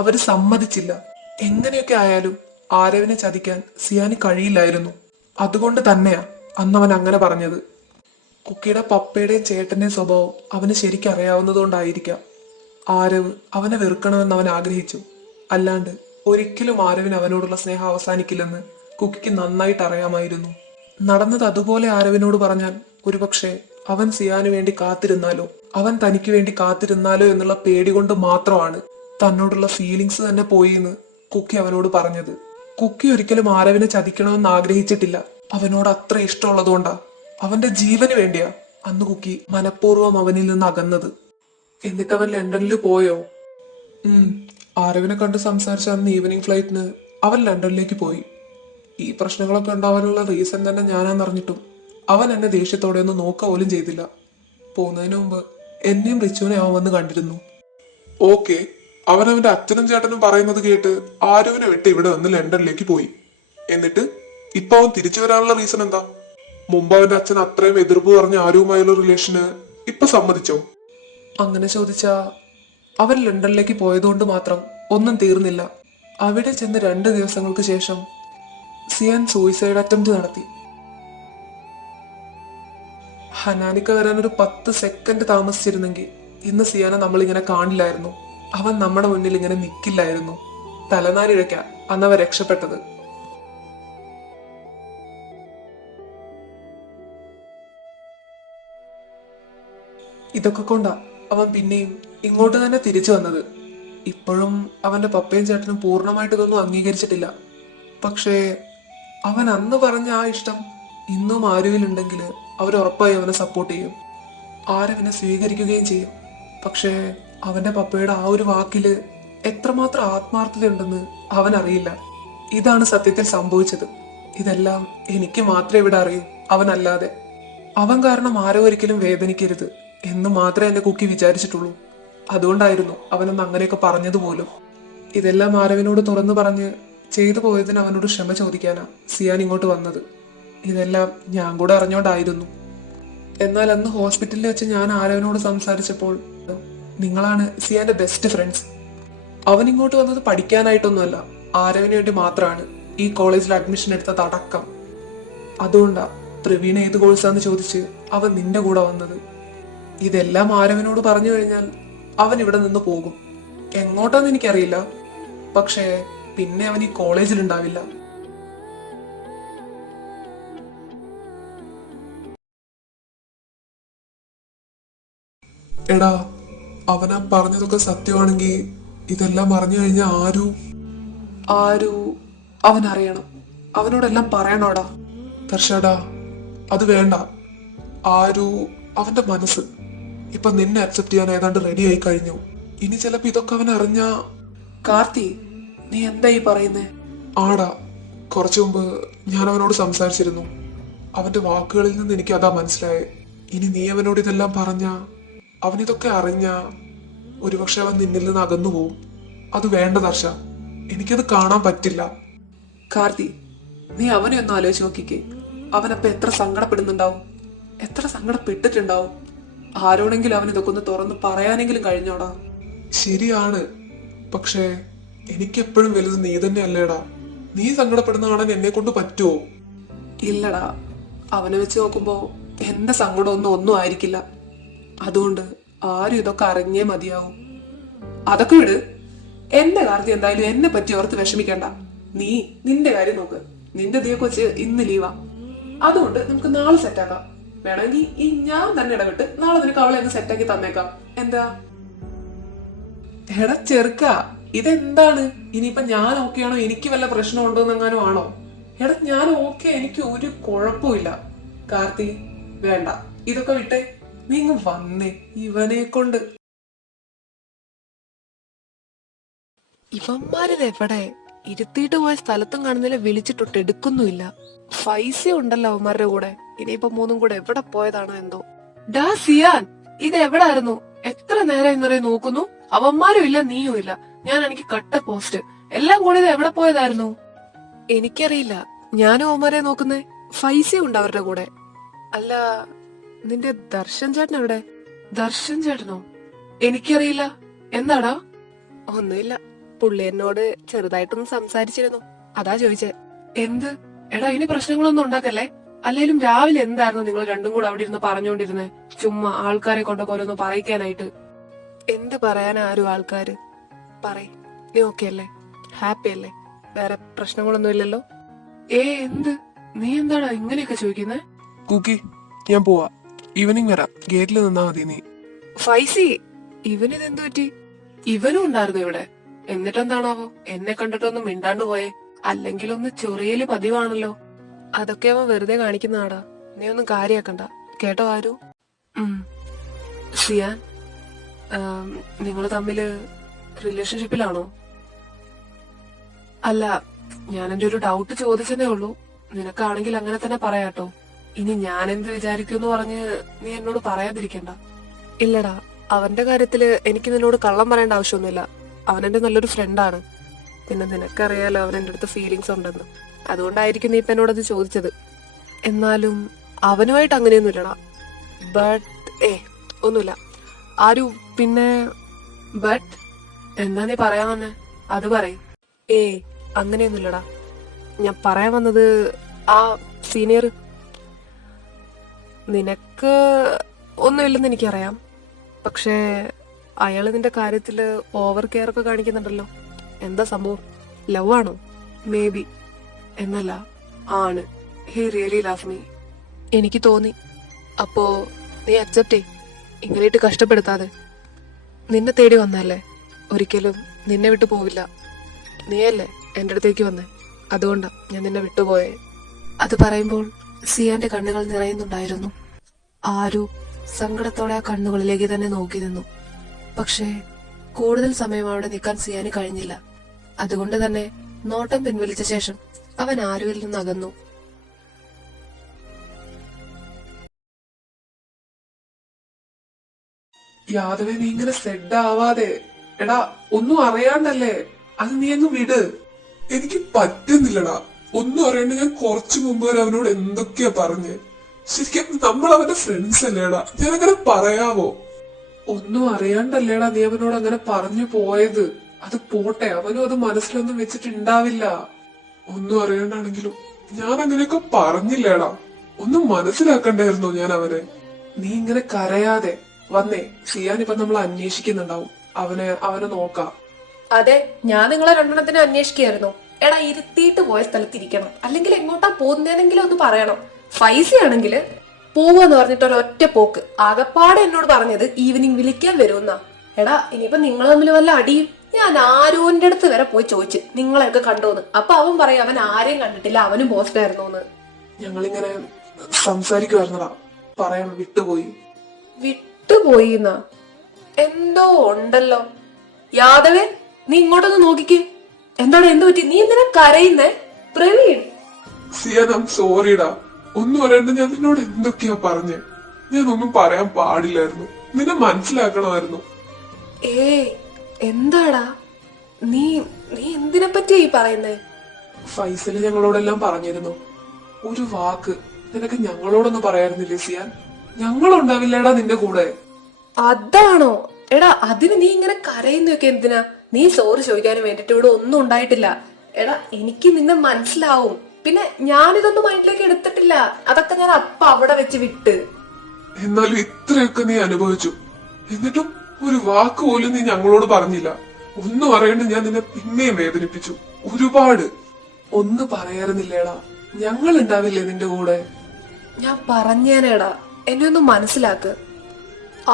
അവര് സമ്മതിച്ചില്ല. എങ്ങനെയൊക്കെ ആയാലും ആരവിനെ ചതിക്കാൻ സിയാന് കഴിയില്ലായിരുന്നു. അതുകൊണ്ട് തന്നെയാ അന്ന് അവൻ അങ്ങനെ പറഞ്ഞത്. കുക്കിയുടെ പപ്പയുടെയും ചേട്ടന്റെയും സ്വഭാവം അവന് ശരിക്കും അറിയാവുന്നതുകൊണ്ടായിരിക്കാം ആരവ് അവനെ വെറുക്കണമെന്ന് അവൻ ആഗ്രഹിച്ചു. അല്ലാണ്ട് ഒരിക്കലും ആരവിന് അവനോടുള്ള സ്നേഹം അവസാനിക്കില്ലെന്ന് കുക്കിക്ക് നന്നായിട്ട് അറിയാമായിരുന്നു. നടന്നത് അതുപോലെ ആരവിനോട് പറഞ്ഞാൽ ഒരുപക്ഷെ അവൻ സിയാന് വേണ്ടി കാത്തിരുന്നാലോ, അവൻ തനിക്ക് വേണ്ടി കാത്തിരുന്നാലോ എന്നുള്ള പേടി കൊണ്ട് മാത്രമാണ് തന്നോടുള്ള ഫീലിങ്സ് തന്നെ പോയി എന്ന് കുക്കി അവനോട് പറഞ്ഞത്. കുക്കി ഒരിക്കലും ആരവിനെ ചതിക്കണമെന്ന് ആഗ്രഹിച്ചിട്ടില്ല. അവനോട് അത്ര ഇഷ്ടമുള്ളതുകൊണ്ടാ, അവന്റെ ജീവന് വേണ്ടിയാ അന്ന് കുക്കി മനഃപൂർവ്വം അവനിൽ നിന്ന് അകന്നത്. എന്നിട്ട് അവൻ ലണ്ടനിൽ പോയോ? ആരവിനെ കണ്ട് സംസാരിച്ച അന്ന് ഈവനിങ് ഫ്ലൈറ്റിന് അവൻ ലണ്ടനിലേക്ക് പോയി. ഈ പ്രശ്നങ്ങളൊക്കെ ഉണ്ടാവാനുള്ള റീസൺ തന്നെ ഞാനാന്നറിഞ്ഞിട്ടും അവൻ എന്നെ ദേഷ്യത്തോടെ ഒന്ന് നോക്ക പോലും ചെയ്തില്ല. പോകുന്നതിന് മുമ്പ് എന്നെയും റിച്ചുവിനെ അവൻ വന്ന് കണ്ടിരുന്നു. ഓക്കെ, അവൻ അവന്റെ അച്ഛനും ചേട്ടനും പറയുന്നത് കേട്ട് ആരവിനെ വിട്ട് ഇവിടെ വന്ന് ലണ്ടനിലേക്ക് പോയി. എന്നിട്ട് ഇപ്പൊ അവൻ തിരിച്ചു വരാനുള്ള റീസൺ എന്താ? മുമ്പ് അവന്റെ അച്ഛൻ അത്രയും എതിർപ്പ് പറഞ്ഞ ആരുമായുള്ള റിലേഷന് ഇപ്പൊ സമ്മതിച്ചോ? അങ്ങനെ ചോദിച്ചാ അവൻ ലണ്ടനിലേക്ക് പോയതുകൊണ്ട് മാത്രം ഒന്നും തീർന്നില്ല. അവിടെ ചെന്ന് 2 ദിവസങ്ങൾക്ക് ശേഷം സിയാൻ സൂയിസൈഡ് അറ്റംപ്റ്റ് നടത്തി. ഹനാനിക്ക വരാൻ ഒരു 10 സെക്കൻഡ് താമസിച്ചിരുന്നെങ്കിൽ ഇന്ന് സിയാനെ നമ്മൾ ഇങ്ങനെ കാണില്ലായിരുന്നു. അവൻ നമ്മുടെ മുന്നിൽ ഇങ്ങനെ നിൽക്കില്ലായിരുന്നു. തലനാരിഴയ്ക്ക അന്ന് അവൻ രക്ഷപ്പെട്ടത്. ഇതൊക്കെ കൊണ്ടാ അവൻ പിന്നെയും ഇങ്ങോട്ട് തന്നെ തിരിച്ചു വന്നത്. ഇപ്പോഴും അവന്റെ പപ്പയും ചേട്ടനും പൂർണ്ണമായിട്ട് ഇതൊന്നും അംഗീകരിച്ചിട്ടില്ല. പക്ഷേ അവൻ അന്ന് പറഞ്ഞ ആ ഇഷ്ടം ഇന്നും ആരുവിലുണ്ടെങ്കിൽ അവരുറപ്പായി അവനെ സപ്പോർട്ട് ചെയ്യും, ആരവിനെ സ്വീകരിക്കുകയും ചെയ്യും. പക്ഷേ അവന്റെ പപ്പയുടെ ആ ഒരു വാക്കില് എത്രമാത്രം ആത്മാർത്ഥതയുണ്ടെന്ന് അവൻ അറിയില്ല. ഇതാണ് സത്യത്തിൽ സംഭവിച്ചത്. ഇതെല്ലാം എനിക്ക് മാത്രമേ ഇവിടെ അറിയൂ, അവനല്ലാതെ. അവൻ കാരണം ആരോ ഒരിക്കലും വേദനിക്കരുത് എന്ന് മാത്രമേ എന്റെ കുക്കി വിചാരിച്ചിട്ടുള്ളൂ. അതുകൊണ്ടായിരുന്നു അവനൊന്ന് അങ്ങനെയൊക്കെ പറഞ്ഞതുപോലും. ഇതെല്ലാം ആരവിനോട് തുറന്നു പറഞ്ഞ് ചെയ്തു പോയതിന് അവനോട് ക്ഷമ ചോദിക്കാനാ സിയാൻ ഇങ്ങോട്ട് വന്നത്. ഇതെല്ലാം ഞാൻ കൂടെ അറിഞ്ഞോണ്ടായിരുന്നു. എന്നാൽ അന്ന് ഹോസ്പിറ്റലിൽ വെച്ച് ഞാൻ ആരവിനോട് സംസാരിച്ചപ്പോൾ നിങ്ങളാണ് സിയാന്റെ ബെസ്റ്റ് ഫ്രണ്ട്സ്. അവൻ ഇങ്ങോട്ട് വന്നത് പഠിക്കാനായിട്ടൊന്നുമല്ല, ആരവിന് വേണ്ടി മാത്രമാണ് ഈ കോളേജിൽ അഡ്മിഷൻ എടുത്തത് അടക്കം. അതുകൊണ്ടാ പ്രവീണ ഏത് കോഴ്സാന്ന് ചോദിച്ച് അവൻ നിന്റെ കൂടെ വന്നത്. ഇതെല്ലാം ആരവിനോട് പറഞ്ഞു കഴിഞ്ഞാൽ അവൻ ഇവിടെ നിന്ന് പോകും. എങ്ങോട്ടാന്ന് എനിക്കറിയില്ല, പക്ഷേ പിന്നെ അവൻ ഈ കോളേജിൽ ഉണ്ടാവില്ല. എടാ, അവനാ പറഞ്ഞതൊക്കെ സത്യമാണെങ്കിൽ ഇതെല്ലാം അറിഞ്ഞു കഴിഞ്ഞാൽ ആരു അവൻ അറിയണം. അവനോടെല്ലാം പറയണോടാ. ദർശടാ, അത് വേണ്ട. അവന്റെ മനസ്സ് ഇപ്പൊ നിന്നെ അക്സെപ്റ്റ് ചെയ്യാൻ ഏതാണ്ട് റെഡി ആയി കഴിഞ്ഞു. ഇനി ചിലപ്പോ ഇതൊക്കെ അവൻ അറിഞ്ഞ. കാർത്തി, നീ എന്താ ഈ പറയുന്നേ? ആടാ, കുറച്ചു മുമ്പ് ഞാൻ അവനോട് സംസാരിച്ചിരുന്നു. അവന്റെ വാക്കുകളിൽ നിന്ന് എനിക്ക് അതാ മനസ്സിലായേ. ഇനി നീ അവനോട് ഇതെല്ലാം പറഞ്ഞ, അവനിതൊക്കെ അറിഞ്ഞ, ഒരുപക്ഷെ അവൻ നിന്നിൽ നിന്ന് അകന്നു പോവും. അത് വേണ്ട ദർശ, എനിക്കത് കാണാൻ പറ്റില്ല. കാർത്തി, നീ അവനെ ഒന്ന് ആലോചിച്ച് നോക്കിക്കേ. അവനപ്പൊ എത്ര സങ്കടപ്പെടുന്നുണ്ടാവും, എത്ര സങ്കടപ്പെട്ടിട്ടുണ്ടാവും. ആരോടെങ്കിലും അവൻ ഇതൊക്കെ ഒന്ന് തുറന്ന് പറയാനെങ്കിലും കഴിഞ്ഞോടാ. ശരിയാണ്, പക്ഷേ എനിക്കെപ്പോഴും വലുത് നീ തന്നെ അല്ലേടാ. നീ സങ്കടപ്പെടുന്ന കാണാൻ എന്നെ കൊണ്ട് പറ്റുമോ? ഇല്ലടാ, അവനെ വെച്ച് നോക്കുമ്പോ എന്റെ സങ്കടമൊന്നും ഒന്നും ആയിരിക്കില്ല. അതുകൊണ്ട് ആരും ഇതൊക്കെ അറിഞ്ഞേ മതിയാവും. അതൊക്കെ വിട്. എന്റെ കാര്യത്തിൽ എന്തായാലും എന്നെ പറ്റി ഓർത്ത് വിഷമിക്കണ്ട. നീ നിന്റെ കാര്യം നോക്ക്. നിന്റെ ദിയെ കൊച്ച് ഇന്ന് ലീവാ. അതുകൊണ്ട് നമുക്ക് നാളെ സെറ്റാക്കാം. വേണമെങ്കിൽ ഈ ഞാൻ തന്നെ ഇടപെട്ട് നാളെ നിനക്ക് അവളെ ഒന്ന് സെറ്റാക്കി തന്നേക്കാം. എന്താ? എടാ ചെറുക്ക, ഇതെന്താണ്? ഇനിയിപ്പൊ ഞാൻ ഓക്കെയാണോ, എനിക്ക് വല്ല പ്രശ്നമുണ്ടോ എന്നെങ്ങാനും ആണോ? എടാ ഞാൻ ഓക്കെ, എനിക്ക് ഒരു കുഴപ്പമില്ല. കാർത്തി വേണ്ട, ഇതൊക്കെ വിട്ടേ. നീ ഇങ്ങ് വന്നേ, ഇവനെ കൊണ്ട്. ഇവന്മാരിത് എവിടെ? ഇരുത്തിയിട്ട് പോയ സ്ഥലത്തും കാണുന്നില്ല, വിളിച്ചിട്ടൊട്ട് എടുക്കുന്നുമില്ല. ഫൈസ ഉണ്ടല്ലോ അവന്മാരുടെ കൂടെ. ഇനിയിപ്പോ മൂന്നും കൂടെ എവിടെ പോയതാണോ എന്തോ. ഡാ സിയാൻ, ഇത് എവിടായിരുന്നു? എത്ര നേരം ഇന്നലെ നോക്കുന്നു. അവന്മാരും ഇല്ല, നീയും ഇല്ല. ഞാൻ എനിക്ക് കട്ട പോസ്റ്റ്. എല്ലാം കൂടെ ഇത് എവിടെ പോയതായിരുന്നു? എനിക്കറിയില്ല. ഞാനും അവന്മാരെ നോക്കുന്നേ. ഫൈസ ഉണ്ട് അവരുടെ കൂടെ. അല്ല, നിന്റെ ദർശൻ ചേട്ടൻ എവിടെ? ദർശൻ ചേട്ടനോ? എനിക്കറിയില്ല. എന്താടാ? ഒന്നുമില്ല. പുള്ളി എന്നോട് ചെറുതായിട്ടൊന്ന് സംസാരിച്ചിരുന്നു, അതാ ചോദിച്ചേ. എന്ത്? എടാ, ഇനി പ്രശ്നങ്ങളൊന്നും ഉണ്ടാക്കല്ലേ. അല്ലേലും രാവിലെ എന്തായിരുന്നു നിങ്ങൾ രണ്ടും കൂടെ അവിടെ ഇരുന്ന് പറഞ്ഞുകൊണ്ടിരുന്നേ? ചുമ്മാ ആൾക്കാരെ കൊണ്ടൊക്കെ ഓരോന്ന് പറയിക്കാനായിട്ട്. എന്ത് പറയാനാ ആരും ആൾക്കാര്? പറയ്, നീ ഓക്കെ അല്ലേ? ഹാപ്പി അല്ലേ? വേറെ പ്രശ്നങ്ങളൊന്നും ഇല്ലല്ലോ? എന്ത്? നീ എന്താടാ ഇങ്ങനെയൊക്കെ ചോദിക്കുന്നേ? കുക്കി, ഞാൻ പോവാ. ഈവനിങ് വരാം. ഗേറ്റിൽ നിന്നാ മതി നീ. ഫൈസി, ഇവനിതെന്തു പറ്റി? ഇവനും ഉണ്ടായിരുന്നു ഇവിടെ. എന്നിട്ടെന്താണാവോ എന്നെ കണ്ടിട്ടൊന്നും മിണ്ടാണ്ട് പോയേ? അല്ലെങ്കിൽ ഒന്ന് ചൊറിയല് പതിവാണല്ലോ. അതൊക്കെ അവൻ വെറുതെ കാണിക്കുന്നതാടാ. നീ ഒന്നും കാര്യാക്കണ്ട കേട്ടോ ആരു. സിയാൻ, നിങ്ങൾ തമ്മില് റിലേഷൻഷിപ്പിലാണോ? അല്ല, ഞാൻ എന്റെ ഒരു ഡൗട്ട് ചോദിച്ചതേ ഉള്ളൂ. നിനക്കാണെങ്കിൽ അങ്ങനെ തന്നെ പറയാട്ടോ. ഇനി ഞാൻ എന്ത് വിചാരിക്കുമെന്ന് പറഞ്ഞ് നീ എന്നോട് പറയാതിരിക്കണ്ട. ഇല്ലടാ, അവന്റെ കാര്യത്തില് എനിക്ക് നിന്നോട് കള്ളം പറയേണ്ട ആവശ്യമൊന്നുമില്ല. അവൻ എന്റെ നല്ലൊരു ഫ്രണ്ടാണ്. പിന്നെ നിനക്കറിയാലോ അവൻ എന്റെ അടുത്ത് ഫീലിങ്സ് ഉണ്ടെന്ന്. അതുകൊണ്ടായിരിക്കും നീ ഇപ്പൊ എന്നോടത് ചോദിച്ചത്. എന്നാലും അവനുമായിട്ട് അങ്ങനെയൊന്നുമില്ലടാ. ബട്ട് ഒന്നുമില്ല ആരു. പിന്നെ ബട്ട് എന്താ നീ പറയാൻ വന്നേ? അത് പറയും. അങ്ങനെയൊന്നുമില്ലടാ. ഞാൻ പറയാൻ വന്നത് ആ സീനിയർ. നിനക്ക് ഒന്നുമില്ലെന്ന് എനിക്കറിയാം. പക്ഷേ അയാള് നിന്റെ കാര്യത്തില് ഓവർ കെയർ ഒക്കെ കാണിക്കുന്നുണ്ടല്ലോ. എന്താ സംഭവം? ലവ് ആണോ? May be. എന്നല്ല, ആണ്. He really love me. എനിക്ക് തോന്നി. അപ്പോ നീ അക്സെപ്റ്റ് ചെയ്. ഇങ്ങനെയിട്ട് കഷ്ടപ്പെടുത്താതെ. നിന്നെ തേടി വന്നല്ലേ, ഒരിക്കലും നിന്നെ വിട്ടു പോവില്ല. നീയല്ലേ എന്റെ അടുത്തേക്ക് വന്നേ, അതുകൊണ്ടാ ഞാൻ നിന്നെ വിട്ടുപോയേ. അത് പറയുമ്പോൾ സിയാന്റെ കണ്ണുകൾ നിറയുന്നുണ്ടായിരുന്നു. ആരു സങ്കടത്തോടെ ആ കണ്ണുകളിലേക്ക് തന്നെ നോക്കി നിന്നു. പക്ഷേ കൂടുതൽ സമയം അവിടെ നിൽക്കാൻ സിയാന് കഴിഞ്ഞില്ല. അതുകൊണ്ട് തന്നെ നോട്ടം പിൻവലിച്ച ശേഷം അവൻ ആരുവിൽ നിന്ന് അകന്നു. യാദവേ, നീ ഇങ്ങനെ സെഡ് ആവാതെ. എടാ, ഒന്നും അറിയാണ്ടല്ലേ. അത് നീ അങ്ങ് വിട്. എനിക്ക് പറ്റുന്നില്ലടാ. ഒന്നും അറിയാണ്ട് ഞാൻ കുറച്ചു മുമ്പ് വരെ അവനോട് എന്തൊക്കെയാ പറഞ്ഞേ. ശരിക്കും നമ്മൾ അവന്റെ ഫ്രണ്ട്സ് അല്ലേടാ. ഞാൻ അങ്ങനെ പറയാവോ? ഒന്നും അറിയാണ്ടല്ലേടാ നീ അവനോട് അങ്ങനെ പറഞ്ഞു പോയത്. അത് പോട്ടെ, അവനും അത് മനസ്സിലൊന്നും വെച്ചിട്ടുണ്ടാവില്ല. ഒന്നും അറിയാണ്ടാണെങ്കിലും ഞാൻ അങ്ങനെയൊക്കെ പറഞ്ഞില്ലേടാ. ഒന്നും മനസ്സിലാക്കണ്ടായിരുന്നോ ഞാൻ അവനെ? നീ ഇങ്ങനെ കരയാതെ വന്നേ. സിയാൻ ഇപ്പൊ നമ്മൾ അന്വേഷിക്കുന്നുണ്ടാവും. അവനെ നോക്കാം. അതെ, ഞാൻ നിങ്ങളെ രണ്ടെണ്ണത്തിനെ അന്വേഷിക്കുകയായിരുന്നു. എടാ, ഇരുത്തിയിട്ട് പോയ സ്ഥലത്തിരിക്കണം. അല്ലെങ്കിൽ എങ്ങോട്ടാ പോകുന്നതെങ്കിലും ഒന്ന് പറയണം. ഫൈസയാണെങ്കിൽ പോവാന്ന് പറഞ്ഞിട്ട് ഒരൊറ്റ പോക്ക്. ആകപ്പാടെ എന്നോട് പറഞ്ഞത് ഈവനിങ് വിളിക്കാൻ വരുമെന്നാ. എടാ, ഇനിയിപ്പോ നിങ്ങൾ തമ്മിൽ വല്ല അടിയും. ഞാൻ ആരോന്റെ അടുത്ത് വരെ പോയി ചോദിച്ചു നിങ്ങളെയൊക്കെ കണ്ടോന്ന്. അപ്പൊ അവൻ പറയും അവൻ ആരെയും കണ്ടിട്ടില്ല, അവനും പോസ്റ്റായിരുന്നോന്ന്. ഞങ്ങളിങ്ങനെ സംസാരിക്കുവായിരുന്നടാ. പറയാൻ വിട്ടുപോയി. വിട്ടുപോയിന്നാ? എന്തോ ഉണ്ടല്ലോ. യാദവേ, നീ ഇങ്ങോട്ടൊന്ന് നോക്കിക്ക്. എന്താണ്, എന്ത് പറ്റി? നീ എന്തിനാ കരയുന്നേ? പ്രവീൺ, സിയാൻ, സോറിടാ. ഒന്നും അറിയാണ്ട് ഞാൻ നിന്നോട് എന്തൊക്കെയാ പറഞ്ഞേ. ഞാൻ ഒന്നും പറയാൻ പാടില്ലായിരുന്നു. നിന്നെ മനസ്സിലാക്കണമായിരുന്നു. എന്താടാ നീ നീ എന്തിനെ പറ്റിയാ ഈ പറയുന്നേ? ഫൈസല് ഞങ്ങളോടെല്ലാം പറഞ്ഞിരുന്നു. ഒരു വാക്ക് നിനക്ക് ഞങ്ങളോടൊന്ന് പറയായിരുന്നില്ലേ സിയാൻ? ഞങ്ങളുണ്ടാവില്ലേടാ നിന്റെ കൂടെ. അതാണോ? എടാ അതിന് നീ ഇങ്ങനെ കരയുന്നൊക്കെ എന്തിനാ? നീ സോറി ചോദിക്കാനും വേണ്ടിട്ട് ഇവിടെ ഒന്നും ഉണ്ടായിട്ടില്ല. എടാ എനിക്ക് നിന്നെ മനസ്സിലാവും. പിന്നെ ഞാനിതൊന്നും മൈൻഡിലേക്ക് എടുത്തിട്ടില്ല. അതൊക്കെ ഞാൻ അപ്പ അവിടെ വെച്ച് വിട്ട്. എന്നാലും ഇത്രയൊക്കെ നീ അനുഭവിച്ചു, എന്നിട്ടും ഒരു വാക്ക് പോലും നീ ഞങ്ങളോട് പറഞ്ഞില്ല. ഒന്നും അറിയണ്ട് ഞാൻ നിന്നെ പിന്നെയും വേദനിപ്പിച്ചു ഒരുപാട്. ഒന്ന് പറയാറുന്നില്ലേടാ, ഞങ്ങൾ ഉണ്ടാവില്ലേ നിന്റെ കൂടെ? ഞാൻ പറഞ്ഞേനേടാ, എന്നെ ഒന്ന് മനസ്സിലാക്ക്.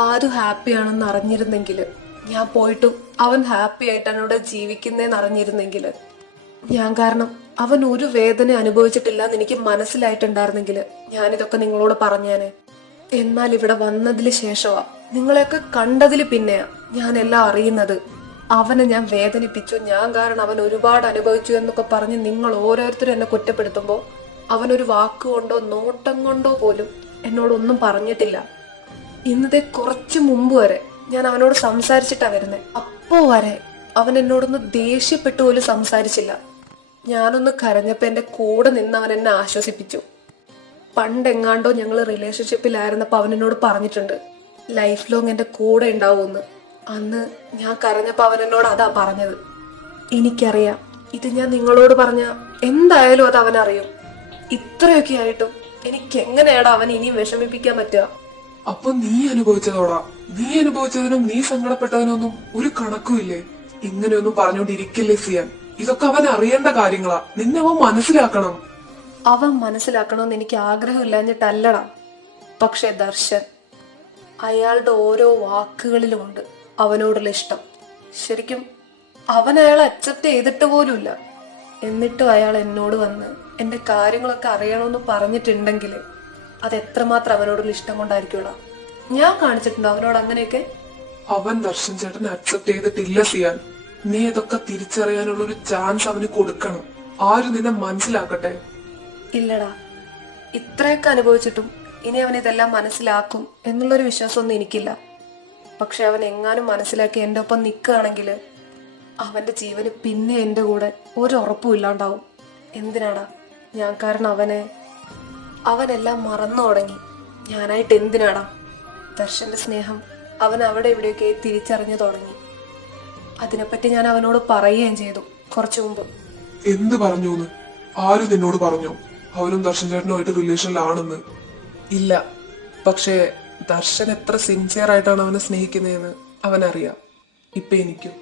ആരും ഹാപ്പിയാണെന്ന് അറിഞ്ഞിരുന്നെങ്കില്, ഞാൻ പോയിട്ടും അവൻ ഹാപ്പി ആയിട്ടാണ് ഇവിടെ ജീവിക്കുന്നതെന്ന് അറിഞ്ഞിരുന്നെങ്കില്, ഞാൻ കാരണം അവൻ ഒരു വേദന അനുഭവിച്ചിട്ടില്ല എന്ന് എനിക്ക് മനസ്സിലായിട്ടുണ്ടായിരുന്നെങ്കില് ഞാനിതൊക്കെ നിങ്ങളോട് പറഞ്ഞേനെ. എന്നാൽ ഇവിടെ വന്നതിന് ശേഷമാ, നിങ്ങളെയൊക്കെ കണ്ടതില് പിന്നെയാ ഞാൻ എല്ലാം അറിയുന്നത്. അവനെ ഞാൻ വേദനിപ്പിച്ചു, ഞാൻ കാരണം അവൻ ഒരുപാട് അനുഭവിച്ചു എന്നൊക്കെ പറഞ്ഞ് നിങ്ങൾ ഓരോരുത്തരും എന്നെ കുറ്റപ്പെടുത്തുമ്പോ അവനൊരു വാക്കുകൊണ്ടോ നോട്ടം കൊണ്ടോ പോലും എന്നോടൊന്നും പറഞ്ഞിട്ടില്ല. ഇന്നത്തെ കുറച്ചു മുമ്പ് വരെ ഞാൻ അവനോട് സംസാരിച്ചിട്ടാ വരുന്നത്. അപ്പോ വരെ അവൻ എന്നോടൊന്ന് ദേഷ്യപ്പെട്ടു പോലും സംസാരിച്ചില്ല. ഞാനൊന്ന് കരഞ്ഞപ്പോ എന്റെ കൂടെ നിന്ന് അവൻ എന്നെ ആശ്വസിപ്പിച്ചു. പണ്ടെങ്ങാണ്ടോ ഞങ്ങൾ റിലേഷൻഷിപ്പിലായിരുന്നപ്പോ അവൻ എന്നോട് പറഞ്ഞിട്ടുണ്ട് ലൈഫ് ലോങ് എന്റെ കൂടെ ഉണ്ടാവുമെന്ന്. അന്ന് ഞാൻ കരഞ്ഞപ്പോ അവൻ എന്നോട് അതാ പറഞ്ഞത്. എനിക്കറിയാം ഇത് ഞാൻ നിങ്ങളോട് പറഞ്ഞ എന്തായാലും അത് അവനറിയും. ഇത്രയൊക്കെ ആയിട്ടും എനിക്ക് എങ്ങനെയാടാ അവൻ ഇനിയും വിഷമിപ്പിക്കാൻ പറ്റുക? അപ്പൊ നീ അനുഭവിച്ചതോടാ, നീ അനുഭവിച്ചതിനും നീ സങ്കടപ്പെട്ടതിനൊന്നും ഒരു കണക്കുമില്ലേ? ഇങ്ങനെയൊന്നും പറഞ്ഞോണ്ടിരിക്കില്ലേ സിയാൻ? ഇതൊക്കെ അവൻ അറിയേണ്ട കാര്യങ്ങളാ. നിന്നെ അവൻ മനസ്സിലാക്കണം. അവൻ മനസ്സിലാക്കണമെന്ന് എനിക്ക് ആഗ്രഹമില്ലാഞ്ഞിട്ടല്ലടാ. പക്ഷെ ദർശൻ, അയാളുടെ ഓരോ വാക്കുകളിലുമുണ്ട് അവനോടുള്ള ഇഷ്ടം. ശരിക്കും അവൻ അയാളെ അക്സെപ്റ്റ് ചെയ്തിട്ട് പോലുമില്ല. എന്നിട്ടും അയാൾ എന്നോട് വന്ന് എന്റെ കാര്യങ്ങളൊക്കെ അറിയണമെന്ന് പറഞ്ഞിട്ടുണ്ടെങ്കിൽ അത് എത്രമാത്രം അവനോടുള്ള ഇഷ്ടം കൊണ്ടായിരിക്കുമല്ലോ. ഞാൻ കാണിച്ചിട്ടുണ്ടോ അവനോട് അങ്ങനെയൊക്കെ? അവൻ ദർശൻ ചേട്ടനെ അക്സെപ്റ്റ് ചെയ്തിട്ടില്ല സിയാൻ. നീ ഇതൊക്കെ തിരിച്ചറിയാനുള്ള ഒരു ചാൻസ് അവന് കൊടുക്കണം. ആരും നിന്നെ മനസ്സിലാക്കട്ടെ. ഇല്ലടാ, ഇത്രയൊക്കെ അനുഭവിച്ചിട്ടും ഇനി അവൻ ഇതെല്ലാം മനസ്സിലാക്കും എന്നുള്ളൊരു വിശ്വാസമൊന്നും എനിക്കില്ല. പക്ഷെ അവൻ എങ്ങാനും മനസ്സിലാക്കി എന്റെ ഒപ്പം നിൽക്കുകയാണെങ്കിൽ അവന്റെ ജീവന് പിന്നെ എന്റെ കൂടെ ഒരു ഉറപ്പും ഇല്ലാണ്ടാവും. എന്തിനാടാ ഞാൻ കാരണം അവനെല്ലാം മറന്നു തുടങ്ങി. ഞാനായിട്ട് എന്തിനാടാ? ദർശന്റെ സ്നേഹം അവൻ അവിടെ ഇവിടെയൊക്കെ തിരിച്ചറിഞ്ഞു തുടങ്ങി. അതിനെപ്പറ്റി ഞാൻ അവനോട് പറയുകയും ചെയ്തു കുറച്ചു മുമ്പ്. എന്ത് പറഞ്ഞു? ആരും നിന്നോട് പറഞ്ഞോ അവനും ദർശൻ ചേട്ടനുമായിട്ട് റിലേഷനിലാണെന്ന്? ഇല്ല, പക്ഷേ ദർശൻ എത്ര സിൻസിയർ ആയിട്ടാണ് അവനെ സ്നേഹിക്കുന്നതെന്ന് അവനറിയാം. ഇപ്പൊ എനിക്കും.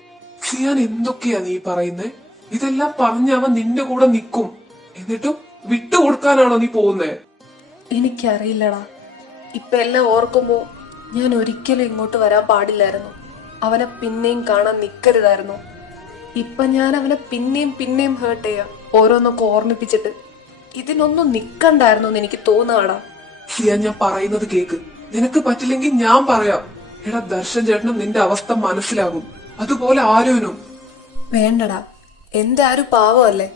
സിയാൻ എന്തൊക്കെയാ നീ പറയുന്നേ? ഇതെല്ലാം പറഞ്ഞ് അവൻ നിന്റെ കൂടെ നിൽക്കും, എന്നിട്ടും വിട്ടുകൊടുക്കാനാണോ നീ പോകുന്നേ? എനിക്കറിയില്ലടാ. ഇപ്പൊ എല്ലാം ഓർക്കുമ്പോ ഞാൻ ഒരിക്കലും ഇങ്ങോട്ട് വരാൻ പാടില്ലായിരുന്നു. അവനെ പിന്നെയും കാണാൻ നിക്കരുതായിരുന്നു. ഇപ്പൊ ഞാൻ അവനെ പിന്നെയും പിന്നെയും ഹേർട്ട് ചെയ്യാം, ഓരോന്നൊക്കെ ഓർമ്മിപ്പിച്ചിട്ട്. ഇതിനൊന്നും നിക്കണ്ടായിരുന്നു എന്ന് എനിക്ക് തോന്നുകടാ. സിയാൻ, ഞാൻ പറയുന്നത് കേക്ക്. നിനക്ക് പറ്റില്ലെങ്കിൽ ഞാൻ പറയാം. എടാ, ദർശൻ ചേട്ടനും നിന്റെ അവസ്ഥ മനസ്സിലാകും, അതുപോലെ ആരോനും. വേണ്ടടാ, എന്റെ ആ ഒരു പാവമല്ലേ.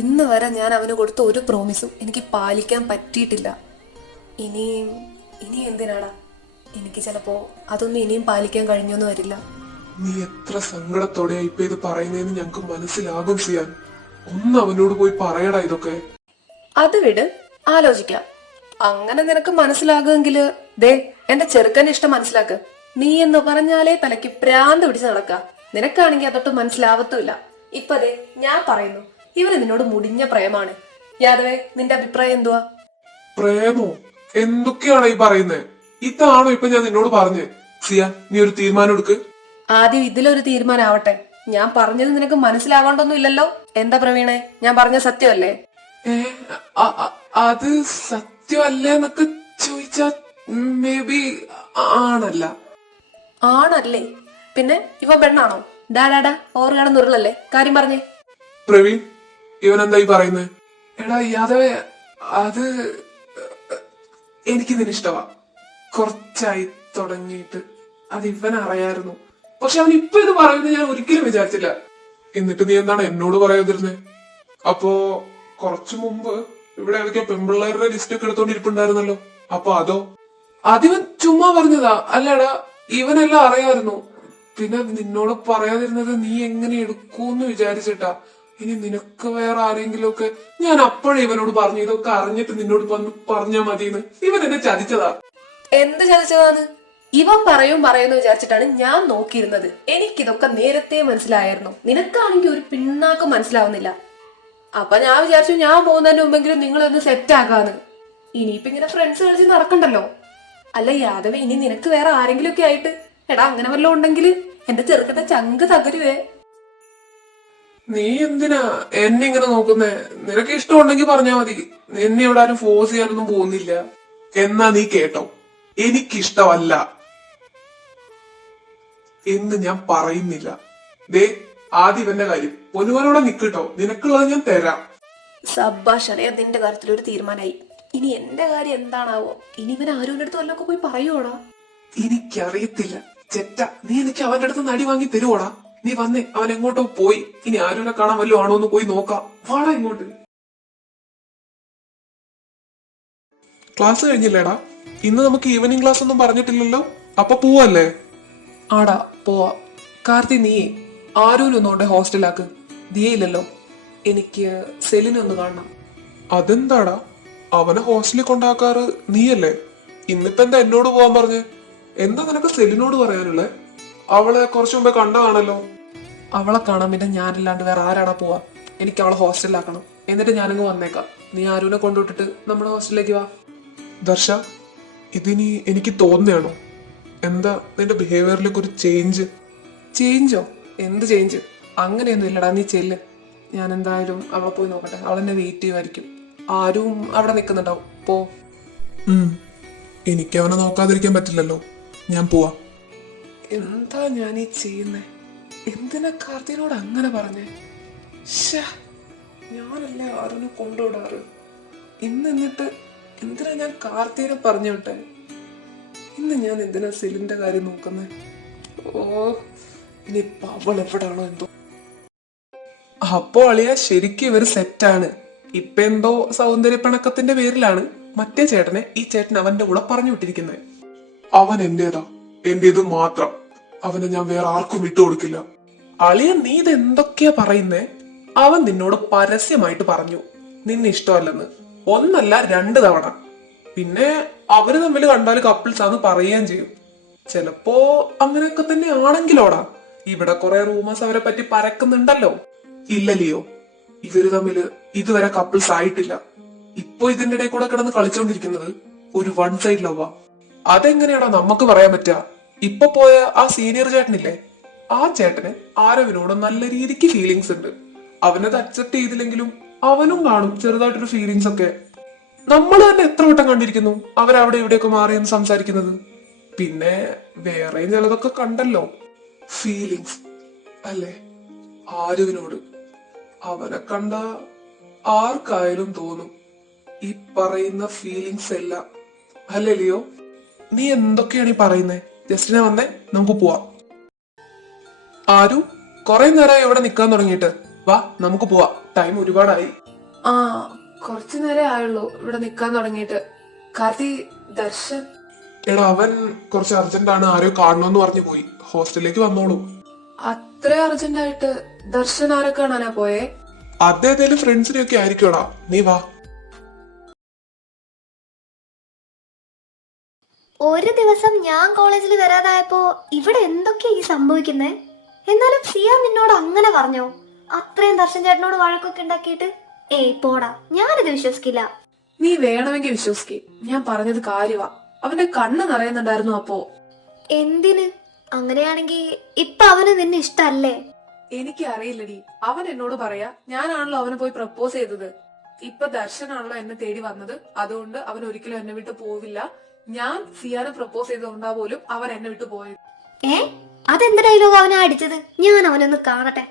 ഇന്ന് വരെ ഞാൻ അവന് കൊടുത്ത ഒരു പ്രോമിസും എനിക്ക് പാലിക്കാൻ പറ്റിയിട്ടില്ല. ഇനി എന്തിനാടാ? എനിക്ക് ചിലപ്പോ അതൊന്നും ഇനിയും പാലിക്കാൻ കഴിഞ്ഞൊന്നും വരില്ല. നീ എത്ര സങ്കടത്തോടെയാ ഇപ്പൊ ഇത് പറയുന്നതെന്ന് ഞങ്ങക്ക് മനസ്സിലാകും സിയാൻ. ഒന്ന് അവനോട് പോയി പറയടാ ഇതൊക്കെ. അത് വിട്, ആലോചിക്കാം. അങ്ങനെ നിനക്ക് മനസ്സിലാകുമെങ്കില് ദേ എന്റെ ചെറുക്കന്റെ ഇഷ്ടം മനസ്സിലാക്ക്. നീ എന്ന് പറഞ്ഞാലേ തലയ്ക്ക് പ്രാന്ത് പിടിച്ച് നടക്ക. നിനക്കാണെങ്കിൽ അതൊട്ട് മനസ്സിലാവത്തുമില്ല. ഇപ്പൊ ദേ ഞാൻ പറയുന്നു, ഇവന് നിന്നോട് മുടിഞ്ഞ പ്രേമാണ്. യാദവേ, നിന്റെ അഭിപ്രായം എന്തുവാ? പ്രേമോ? എന്തൊക്കെയാണ് ഈ പറയുന്നേ? ഇതാണോ ഇപ്പൊ ഞാൻ നിന്നോട് പറഞ്ഞേ? സിയാൻ, നീ ഒരു തീരുമാനം എടുക്ക്. ആദ്യം ഇതിലൊരു തീരുമാനമാവട്ടെ. ഞാൻ പറഞ്ഞത് നിനക്ക് മനസ്സിലാവാണ്ടൊന്നും ഇല്ലല്ലോ. എന്താ പ്രവീണേ, ഞാൻ പറഞ്ഞ സത്യമല്ലേ? അത് സത്യമല്ലേന്നൊക്കെ ചോദിച്ചാ മേ ബി ആണല്ല. ആണല്ലേ? പിന്നെ ഇവ പെണ്ണാണോ? ഡാഡാ ഓറുകാടെന്നുരുളല്ലേ? കാര്യം പറഞ്ഞേ. പ്രവീൺ, ഇവൻ എന്താ ഈ പറയുന്നേ? എടാ യാദവേ, അത് എനിക്ക് നിന്നിഷ്ടവാ. കുറച്ചായി തുടങ്ങിയിട്ട്. അത് ഇവൻ അറിയായിരുന്നു. പക്ഷെ അവൻ ഇപ്പൊ ഇത് പറയുന്നത് ഞാൻ ഒരിക്കലും വിചാരിച്ചില്ല. എന്നിട്ട് നീ എന്താണ് എന്നോട് പറയാതിരുന്നേ? അപ്പോ കുറച്ചു മുമ്പ് ഇവിടെ ഏതൊക്കെ പെൺപിള്ളേരുടെ ലിസ്റ്റ് ഒക്കെ എടുത്തോണ്ടിരിപ്പുണ്ടായിരുന്നല്ലോ, അപ്പൊ അതോ? അതിവൻ ചുമ്മാ പറഞ്ഞതാ അല്ലടാ, ഇവനെല്ലാം അറിയായിരുന്നു. പിന്നെ നിന്നോട് പറയാതിരുന്നത് നീ എങ്ങനെ എടുക്കൂന്ന് വിചാരിച്ചിട്ടാ. ഇനി നിനക്ക് വേറെ ആരെങ്കിലും ഒക്കെ ഞാൻ അപ്പോഴേ ഇവനോട് പറഞ്ഞു ഇതൊക്കെ അറിഞ്ഞിട്ട് നിന്നോട് വന്ന് പറഞ്ഞാ മതിയെന്ന്. ഇവൻ എന്നെ ചതിച്ചതാ. എന്ത് ചതിച്ചതാന്ന്? ഇവൻ പറയുമെന്ന് വിചാരിച്ചിട്ടാണ് ഞാൻ നോക്കിയിരുന്നത്. എനിക്കിതൊക്കെ നേരത്തെ മനസ്സിലായിരുന്നു. നിനക്കാണെങ്കിൽ ഒരു പിണ്ണാക്കും മനസ്സിലാവുന്നില്ല. അപ്പൊ ഞാൻ വിചാരിച്ചു ഞാൻ പോകുന്നതിന് മുമ്പെങ്കിലും നിങ്ങളൊന്ന് സെറ്റ് ആക്കാന്ന്. ഇനിയിപ്പൊ ഇങ്ങനെ ഫ്രണ്ട്സ് കളിച്ച് നടക്കണ്ടല്ലോ. അല്ല യാദവ്, ഇനി നിനക്ക് വേറെ ആരെങ്കിലും ഒക്കെ ആയിട്ട് എടാ അങ്ങനെ വല്ലതും ഉണ്ടെങ്കിൽ എന്റെ ചെറുക്കന്റെ ചങ്ക് തകരുവേ. നീ എന്തിനാ എന്നെ ഇങ്ങനെ നോക്കുന്നേ? നിനക്ക് ഇഷ്ടമുണ്ടെങ്കിൽ പറഞ്ഞാ മതി. എന്നെ ഇവിടെ ആരും ഫോഴ്സ് ചെയ്യാനൊന്നും പോകുന്നില്ല. എന്നാ നീ കേട്ടോ, എനിക്കിഷ്ടമല്ല എന്ന് ഞാൻ പറയുന്നില്ല. ദേ ആദ്യം ഇവന്റെ കാര്യം പൊന്നുപോലോടെ നിക്കട്ടോ, നിനക്കുള്ളത് ഞാൻ തരാം. സബ്ബാഷണേ, നിന്റെ കാര്യത്തിൽ ഒരു തീരുമാനമായി. ഇനി എന്റെ കാര്യം എന്താണാവോ? ഇനി ഇവൻ ആരോന്റെ അടുത്ത് വല്ലതൊക്കെ പോയി പറയുവോടാ? എനിക്കറിയത്തില്ല ചെറ്റ, നീ എനിക്ക് അവന്റെ അടുത്ത് നടി വാങ്ങി തരുവോടാ? നീ വന്നേ, അവൻ എങ്ങോട്ടോ പോയി. ഇനി ആരുനെ കാണാൻ വല്ലതും ആണോ എന്ന് പോയി നോക്കാം. വാടാ ഇങ്ങോട്ട്. ക്ലാസ് കഴിഞ്ഞില്ലേടാ? ഇന്ന് നമുക്ക് ഈവനിങ് ക്ലാസ് ഒന്നും പറഞ്ഞിട്ടില്ലല്ലോ. അപ്പൊ പോവല്ലേ? ആടാ പോവാ. കാർത്തി, നീ ആരൂനൊന്നുകൊണ്ട് ഹോസ്റ്റലാക്ക്. ദിയയില്ലല്ലോ. എനിക്ക് സെലിനെ ഒന്ന് കാണണം. അതെന്താടാ? അവനെ ഹോസ്റ്റലിൽ കൊണ്ടാക്കാറ് നീയല്ലേ? ഇന്നിപ്പോ എന്താ എന്നോട് പോവാൻ പറഞ്ഞേ? എന്താ നിനക്ക് സെലിനോട് പറയാനുള്ളേ? അവളെ കുറച്ചു മുമ്പേ കണ്ടതാണല്ലോ. അവളെ കാണാൻ പിന്നെ ഞാനില്ലാണ്ട് വേറെ ആരാടാ പോവാ? എനിക്ക് അവളെ ഹോസ്റ്റലിലാക്കണം. എന്നിട്ട് ഞാനങ്ങ് വന്നേക്കാം. നീ ആരൂനെ കൊണ്ടുവിട്ടിട്ട് നമ്മുടെ ഹോസ്റ്റലിലേക്ക് വാ. ദർശ, ഇതിനി എനിക്ക് തോന്നുകയാണോ? എന്താ നിന്റെ ബിഹേവിയറിലേക്ക് ഒരു ചേഞ്ച്? ചേഞ്ചോ? എന്ത് ചേഞ്ച്? അങ്ങനെയൊന്നും ഇല്ലടാ, നീ ചെല്ല്. ഞാൻ എന്തായാലും അവളെ പോയി നോക്കട്ടെ. അവളെന്നെ വെയിറ്റ് ചെയ്യുമായിരിക്കും. ആരും അവിടെ നിൽക്കുന്നുണ്ടാവും. പോ. എനിക്ക് അവനെ നോക്കാതിരിക്കാൻ പറ്റില്ലല്ലോ. ഞാൻ പോവാ. എന്താ ഞാൻ ഈ ചെയ്യുന്നേ? എന്തിനാ കാർത്തിനോട് അങ്ങനെ പറഞ്ഞേ? ഞാനല്ലേ ആരും കൊണ്ടുവിടാറ്. എന്നിട്ട് എന്തിനാ ഞാൻ കാർത്തിനെ പറഞ്ഞു വിട്ടെ? ഇന്ന് ഞാൻ എന്തിനാ സെലിന്റെ കാര്യം നോക്കുന്നേ? ഓ, ഇനിയിപ്പൊ അവൾ എവിടാണോ എന്തോ. അപ്പോ അളിയ ശരിക്കും ഇവര് സെറ്റാണ്. ഇപ്പൊ എന്തോ സൗന്ദര്യപ്പിണക്കത്തിന്റെ പേരിലാണ് മറ്റേ ചേട്ടനെ ഈ ചേട്ടൻ അവന്റെ കൂടെ പറഞ്ഞു വിട്ടിരിക്കുന്നത്. അവൻ എന്റേതാ, എന്റേത് മാത്രം. അവനെ ഞാൻ വേറെ ആർക്കും വിട്ടുകൊടുക്കില്ല. അളിയ, നീ ഇത് എന്തൊക്കെയാ പറയുന്നേ? അവൻ നിന്നോട് പരസ്യമായിട്ട് പറഞ്ഞു നിന്നെ ഇഷ്ടമല്ലെന്ന്. ഒന്നല്ല 2 തവണ. പിന്നെ അവര് തമ്മിൽ കണ്ടാല് കപ്പിൾസ് ആന്ന് പറയുകയും ചെയ്യും. ചിലപ്പോ അങ്ങനെയൊക്കെ തന്നെ ആണെങ്കിലോടാ. ഇവിടെ കുറെ റൂമേഴ്സ് അവരെ പറ്റി പരക്കുന്നുണ്ടല്ലോ. ഇല്ലല്ലയോ, ഇവര് തമ്മില് ഇതുവരെ കപ്പിൾസ് ആയിട്ടില്ല. ഇപ്പൊ ഇതിന്റെ ഇടയിൽ കൂടെ കിടന്ന് കളിച്ചോണ്ടിരിക്കുന്നത് ഒരു വൺ സൈഡ് ലവാ. അതെങ്ങനെയാണോ നമുക്ക് പറയാൻ പറ്റുക? ഇപ്പൊ പോയ ആ സീനിയർ ചേട്ടനില്ലേ, ആ ചേട്ടന് ആരവിനോട് നല്ല രീതിക്ക് ഫീലിങ്സ് ഉണ്ട്. അവനത് അക്സെപ്റ്റ് ചെയ്തില്ലെങ്കിലും അവനും കാണും ചെറുതായിട്ടൊരു ഫീലിങ്സ് ഒക്കെ. നമ്മൾ തന്നെ എത്ര വട്ടം കണ്ടിരിക്കുന്നു അവരവിടെ ഇവിടെയൊക്കെ മാറിയെന്ന് സംസാരിക്കുന്നത്. പിന്നെ വേറെയും ചിലതൊക്കെ കണ്ടല്ലോ. ഫീലിങ്സ് അല്ലേ ആരുവിനോട്? അവനെ കണ്ട ആർക്കായാലും തോന്നും ഈ പറയുന്ന ഫീലിങ്സ് എല്ലാം. അല്ലേ ലിയോ? നീ എന്തൊക്കെയാണ് ഈ പറയുന്നേ? ജസ്റ്റിനെ വന്നേ, നമുക്ക് പോവാം. ആരും കുറെ നേരമായി ഇവിടെ നിക്കാൻ തുടങ്ങിയിട്ട്. വാ, നമുക്ക് പോവാം. ടൈം ഒരുപാടായി. ആ, കുറച്ചു നേരേ ആയുള്ളൂ ഇവിടെ നിക്കാൻ തുടങ്ങിയിട്ട്. കാർത്തി, ദർശൻ എടാ, അവൻ കുറച്ച് അർജന്റ് ആണ്, ആരോ കാണണമെന്ന് പറഞ്ഞു പോയി. ഹോസ്റ്റലിലേക്ക് വന്നോളൂ. അത്ര അർജന്റ് ആയിട്ട് ദർശൻ ആരെ കാണാനാ പോയേ? അതേതേലും ഫ്രണ്ട്സിനെയൊക്കെ ആയിരിക്കുമടാ. നീ വാ. ഒരു ദിവസം ഞാൻ കോളേജിൽ വരാതായപ്പോ ഇവിടെ എന്തൊക്കെയാ ഈ സംഭവിക്കുന്നേ? എന്നാലും സിയ നിന്നോട് അങ്ങനെ പറഞ്ഞോ? അത്രയും ദർശൻ ചേട്ടനോട് വഴക്കൊക്കെ ഉണ്ടാക്കിയിട്ട്? ഏയ് പോടാ, ഞാനിത് വിശ്വസിക്കില്ല. നീ വേണമെങ്കിൽ വിശ്വസിക്കേ, ഞാൻ പറഞ്ഞത് കാര്യവാ. അവന്റെ കണ്ണ് നിറയുന്നുണ്ടായിരുന്നു അപ്പോ. എന്തിന്? അങ്ങനെയാണെങ്കി ഇപ്പൊ അവന് നിന്നെ ഇഷ്ടല്ലേ? എനിക്ക് അറിയില്ലടി. അവൻ എന്നോട് പറയാ ഞാനാണല്ലോ അവനെ പോയി പ്രപ്പോസ് ചെയ്തത്. ഇപ്പൊ ദർശനാണല്ലോ എന്നെ തേടി വന്നത്. അതുകൊണ്ട് അവൻ ഒരിക്കലും എന്നെ വിട്ട് പോവില്ല. ഞാൻ സിയാനെ പ്രപ്പോസ് ചെയ്തുകൊണ്ടാ പോലും അവൻ എന്നെ വിട്ടു പോയത്. അതെന്ത് ഡയലോഗ് അവനാ അടിച്ചത്? ഞാൻ അവനൊന്ന് കാണട്ടെ.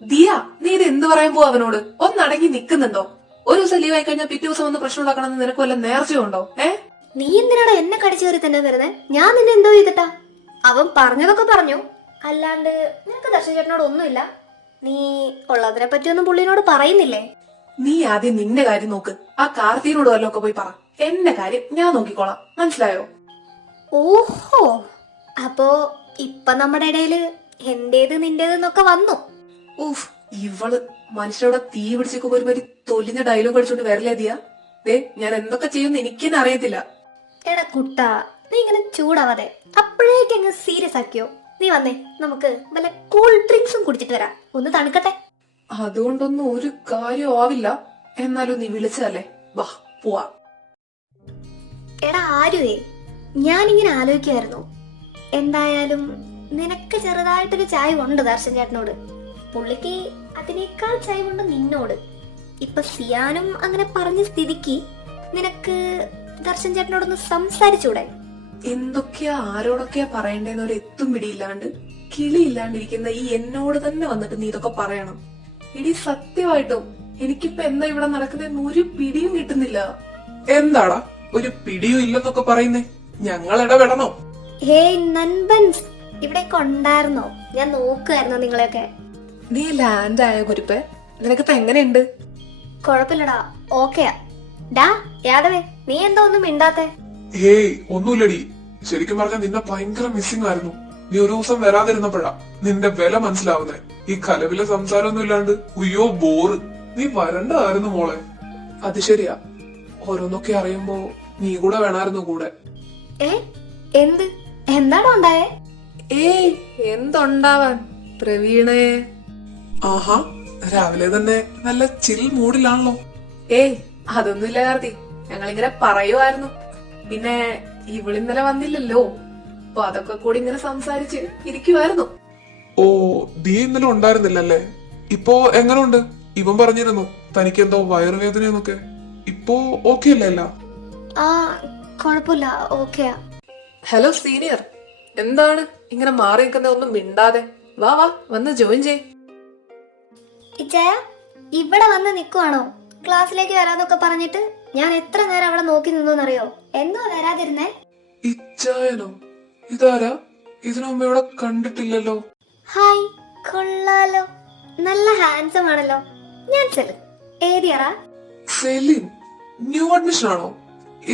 ദിയ, നീ ഇത് എന്ത് പറയാൻ പോവാ അവനോട്? ഒന്നടങ്ങി നിക്കുന്നുണ്ടോ? ഒരു ദിവസം ലീവ് ആയി കഴിഞ്ഞാൽ പിറ്റേ ദിവസം ഒന്ന് പ്രശ്നം ഉണ്ടാക്കണമെന്ന് നിനക്ക് വല്ല നേർച്ചയുണ്ടോ? നീ എന്തിനാടാ എന്നെ കടിച്ചു കയറി തന്നെ വരുന്നേ? ഞാൻ നിന്നെ എന്തോ ചെയ്തിട്ടാ? അവൻ പറഞ്ഞതൊക്കെ പറഞ്ഞു, അല്ലാണ്ട് നിനക്ക് ദർശൻ ചേട്ടനോട് ഒന്നുമില്ല. നീ ഉള്ളതിനെ പറ്റിയൊന്നും പുള്ളിനോട് പറയുന്നില്ലേ? നീ ആദ്യം നിന്റെ കാര്യം നോക്ക്. ആ കാർത്തിനോട് വല്ലതും ഒക്കെ പോയി പറ. എന്റെ കാര്യം ഞാൻ നോക്കിക്കോളാം. മനസ്സിലായോ? ഓഹോ, അപ്പോ ഇപ്പൊ നമ്മുടെ ഇടയില് എന്റേത് നിന്റേതെന്നൊക്കെ വന്നു. ഊഫ്, ഇവള് മനുഷ്യരോടെ തീ പിടിച്ചൊക്കെ ഒരു പരി തൊലിഞ്ഞ ഡയലോഗ് അടിച്ചോണ്ട് വരലേ ദിയ. ഞാൻ എന്തൊക്കെ ചെയ്യുമെന്ന് എനിക്കെന്നെ അറിയത്തില്ല. എടാ കുട്ട, നീ ഇങ്ങനെ ചൂടാവാതെ അപ്പോഴേക്ക് അങ്ങ് സീരിയസ് ആക്കിയോ. നീ വന്നേ, നമുക്ക് വല്ല കൂൾ ഡ്രിങ്ക്സും കുടിച്ചിട്ട് വരാം, ഒന്ന് തണുക്കട്ടെ. അതുകൊണ്ടൊന്നും ഒരു കാര്യം ആവില്ല. എന്നാലും നീ വിളിച്ചതല്ലേ, വാ പോവാ. എടാ ആരുവേ, ഞാനിങ്ങനെ ആലോചിക്കുമായിരുന്നു, എന്തായാലും നിനക്ക് ചെറുതായിട്ടൊരു ചായവുണ്ട് ദർശൻ ചേട്ടനോട്. പുള്ളിക്ക് അതിനേക്കാൾ ചായവുണ്ട് നിന്നോട്. ഇപ്പൊ സിയാനും അങ്ങനെ പറഞ്ഞ സ്ഥിതിക്ക് നിനക്ക് ദർശൻ ചേട്ടനോടൊന്ന് സംസാരിച്ചൂടെ? എന്തൊക്കെയാ ആരോടൊക്കെയാ പറയണ്ടേന്ന് ഒരു എത്തും പിടിയില്ലാണ്ട് കിളിയില്ലാണ്ടിരിക്കുന്ന ഈ എന്നോട് തന്നെ വന്നിട്ട് നീ ഇതൊക്കെ പറയണം. ഇടി സത്യമായിട്ടും എനിക്കിപ്പൊ എന്താ ഇവിടെ നടക്കുന്നതെന്ന് ഒരു പിടിയും കിട്ടുന്നില്ല. എന്താടാ ഒരു പിടിയും ഇല്ലെന്നൊക്കെ പറയുന്നേ? ഞങ്ങൾ ഇടപെടണോ? ഹേയ് നൻപൻസ്, ഇവിടെയൊക്കെ ഉണ്ടായിരുന്നോ? ഞാൻ നോക്കുമായിരുന്നു നിങ്ങളെയൊക്കെ. നീ ലാൻഡ് ആയ കുരിപ്പേ, നിനക്കിപ്പോ എങ്ങനെയുണ്ട്? കുഴപ്പമില്ലടാ, ഓക്കെയാ. ഡാ യാദവേ, നീ എന്താ ഒന്നും മിണ്ടാത്തെ? ഹേയ് ഒന്നുമില്ലടി. ശരിക്കും പറഞ്ഞാൽ നിന്നെ ഭയങ്കര മിസ്സിംഗ് ആയിരുന്നു. നീ ഒരു ദിവസം വരാതിരുന്നപ്പോഴാ നിന്റെ വില മനസ്സിലാവുന്നേ. ഈ കലവിലെ സംസാരമൊന്നും ഇല്ലാണ്ട് ഉയ്യോ ബോറ്. നീ വരണ്ടായിരുന്നു മോളെ. അത് ശരിയാ, ഓരോന്നൊക്കെ അറിയുമ്പോ നീ കൂടെ വേണമായിരുന്നു കൂടെ. ഏ എന്ത് എന്താണോ ഉണ്ടായേ? ഏയ് എന്തുണ്ടാവാൻ പ്രവീണേ. ആഹാ, രാവിലെ തന്നെ നല്ല ചിൽ മൂഡിലാണല്ലോ. ഏയ് അതൊന്നുമില്ല കാർത്തി, ഞങ്ങളിങ്ങനെ പറയുമായിരുന്നു. പിന്നെ ഇവളിന്നലെ വന്നില്ലല്ലോ, അപ്പൊ അതൊക്കെ കൂടി ഇങ്ങനെ സംസാരിച്ച് ഇരിക്കുവായിരുന്നു. ഓ, നീ ഇന്നലെ ഉണ്ടായിരുന്നില്ലല്ലേ? ഇപ്പോ എങ്ങനെയുണ്ട്? ഇവൻ പറഞ്ഞിരുന്നു തനിക്ക് എന്തോ വയറുവേദനയെന്നൊക്കെ. ഇപ്പോ ഓക്കെ അല്ലേ എല്ലാം? ആ കുഴപ്പമില്ല, ഓക്കെയാ. ഹലോ സീനിയർ, എന്താണ് ഇങ്ങനെ മാറി നിൽക്കുന്ന? ഒന്നും മിണ്ടാതെ വാ വാ വന്ന് ജോയിൻ ചെയ്. ഇച്ചായ ഇവിടെ വന്ന് നിക്കുവാണോ? ക്ലാസ്സിലേക്ക് വരാന്നൊക്കെ പറഞ്ഞിട്ട് ഞാൻ എത്ര നേരം അവിടെ നോക്കി നിന്നോന്നറിയോ? എന്തോ വരാതിരുന്നേ? ഇച്ചായനോ? ഇതാരാ? ഇതിനു മുമ്പ് ഇവിടെ കണ്ടിട്ടില്ലല്ലോ. ഹായ്, കൊള്ളാലോ, നല്ല ഹാൻസം ആണല്ലോ. ഞാൻ സെലിൻ. ഏതിയറാ? സെലിൻ, ന്യൂ അഡ്മിഷൻ ആണോ?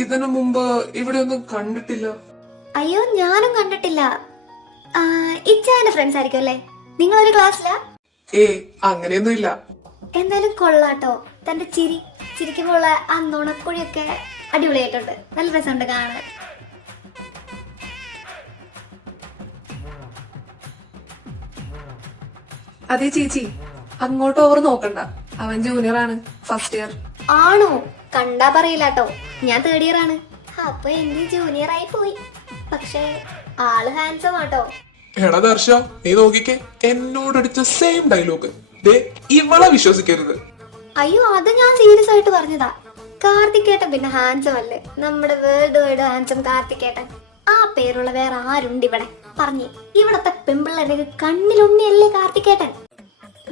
ഇതിനു മുമ്പ് ഇവിടെ ഒന്നും കണ്ടിട്ടില്ല. അയ്യോ ഞാനും കണ്ടിട്ടില്ല. ഇച്ചായന്റെ ഫ്രണ്ട്സ് ആയിരിക്കും അല്ലേ? നിങ്ങളൊരു ക്ലാസ്സിലാ? ഏ അങ്ങനെയൊന്നും ഇല്ല. എന്തായാലും കൊള്ളാട്ടോ, തന്റെ ചിരിക്കുമ്പോൾ ആ നുണക്കുഴിയൊക്കെ അടിപൊളിയായിട്ടുണ്ട്, നല്ല രസമുണ്ട് കാണാൻ. അതെ ചേച്ചി, അങ്ങോട്ട് ഓവർ നോക്കണ്ട. അവൻ ജൂനിയർ ആണ്, ഫസ്റ്റ് ഇയർ. ആണോ? കണ്ടാ പറയില്ലാട്ടോ, ഞാൻ തേർഡ് ഇയർ ആണ്. അപ്പൊ എന്റെ ജൂനിയർ ആയി പോയി. പക്ഷേ ആള് ഹാൻസം ആട്ടോ. എടാ ദർശ, നീ നോക്കിക്കേ, എന്നോടടിച്ച സെയിം ഡയലോഗ്. ദേ ഇവളെ വിശ്വസിക്കരുത്. അയ്യോ അത് ഞാൻ സീരിയസ് ആയിട്ട് പറഞ്ഞതാ. കാർത്തിക്കേട്ടൻ പിന്നെ ഹാൻസം അല്ലേ, നമ്മുടെ വേൾഡ് വൈഡ് ഹാൻസം കാർത്തിക്കേട്ടൻ. ആ പേരുള്ള വേറെ ആരുണ്ട് ഇവിടെ? പറഞ്ഞേ, ഇവിടത്തെ പെമ്പിള്ളേരുടെ കണ്ണിലുണ്ണിയല്ലേ കാർത്തിക്കേട്ടൻ.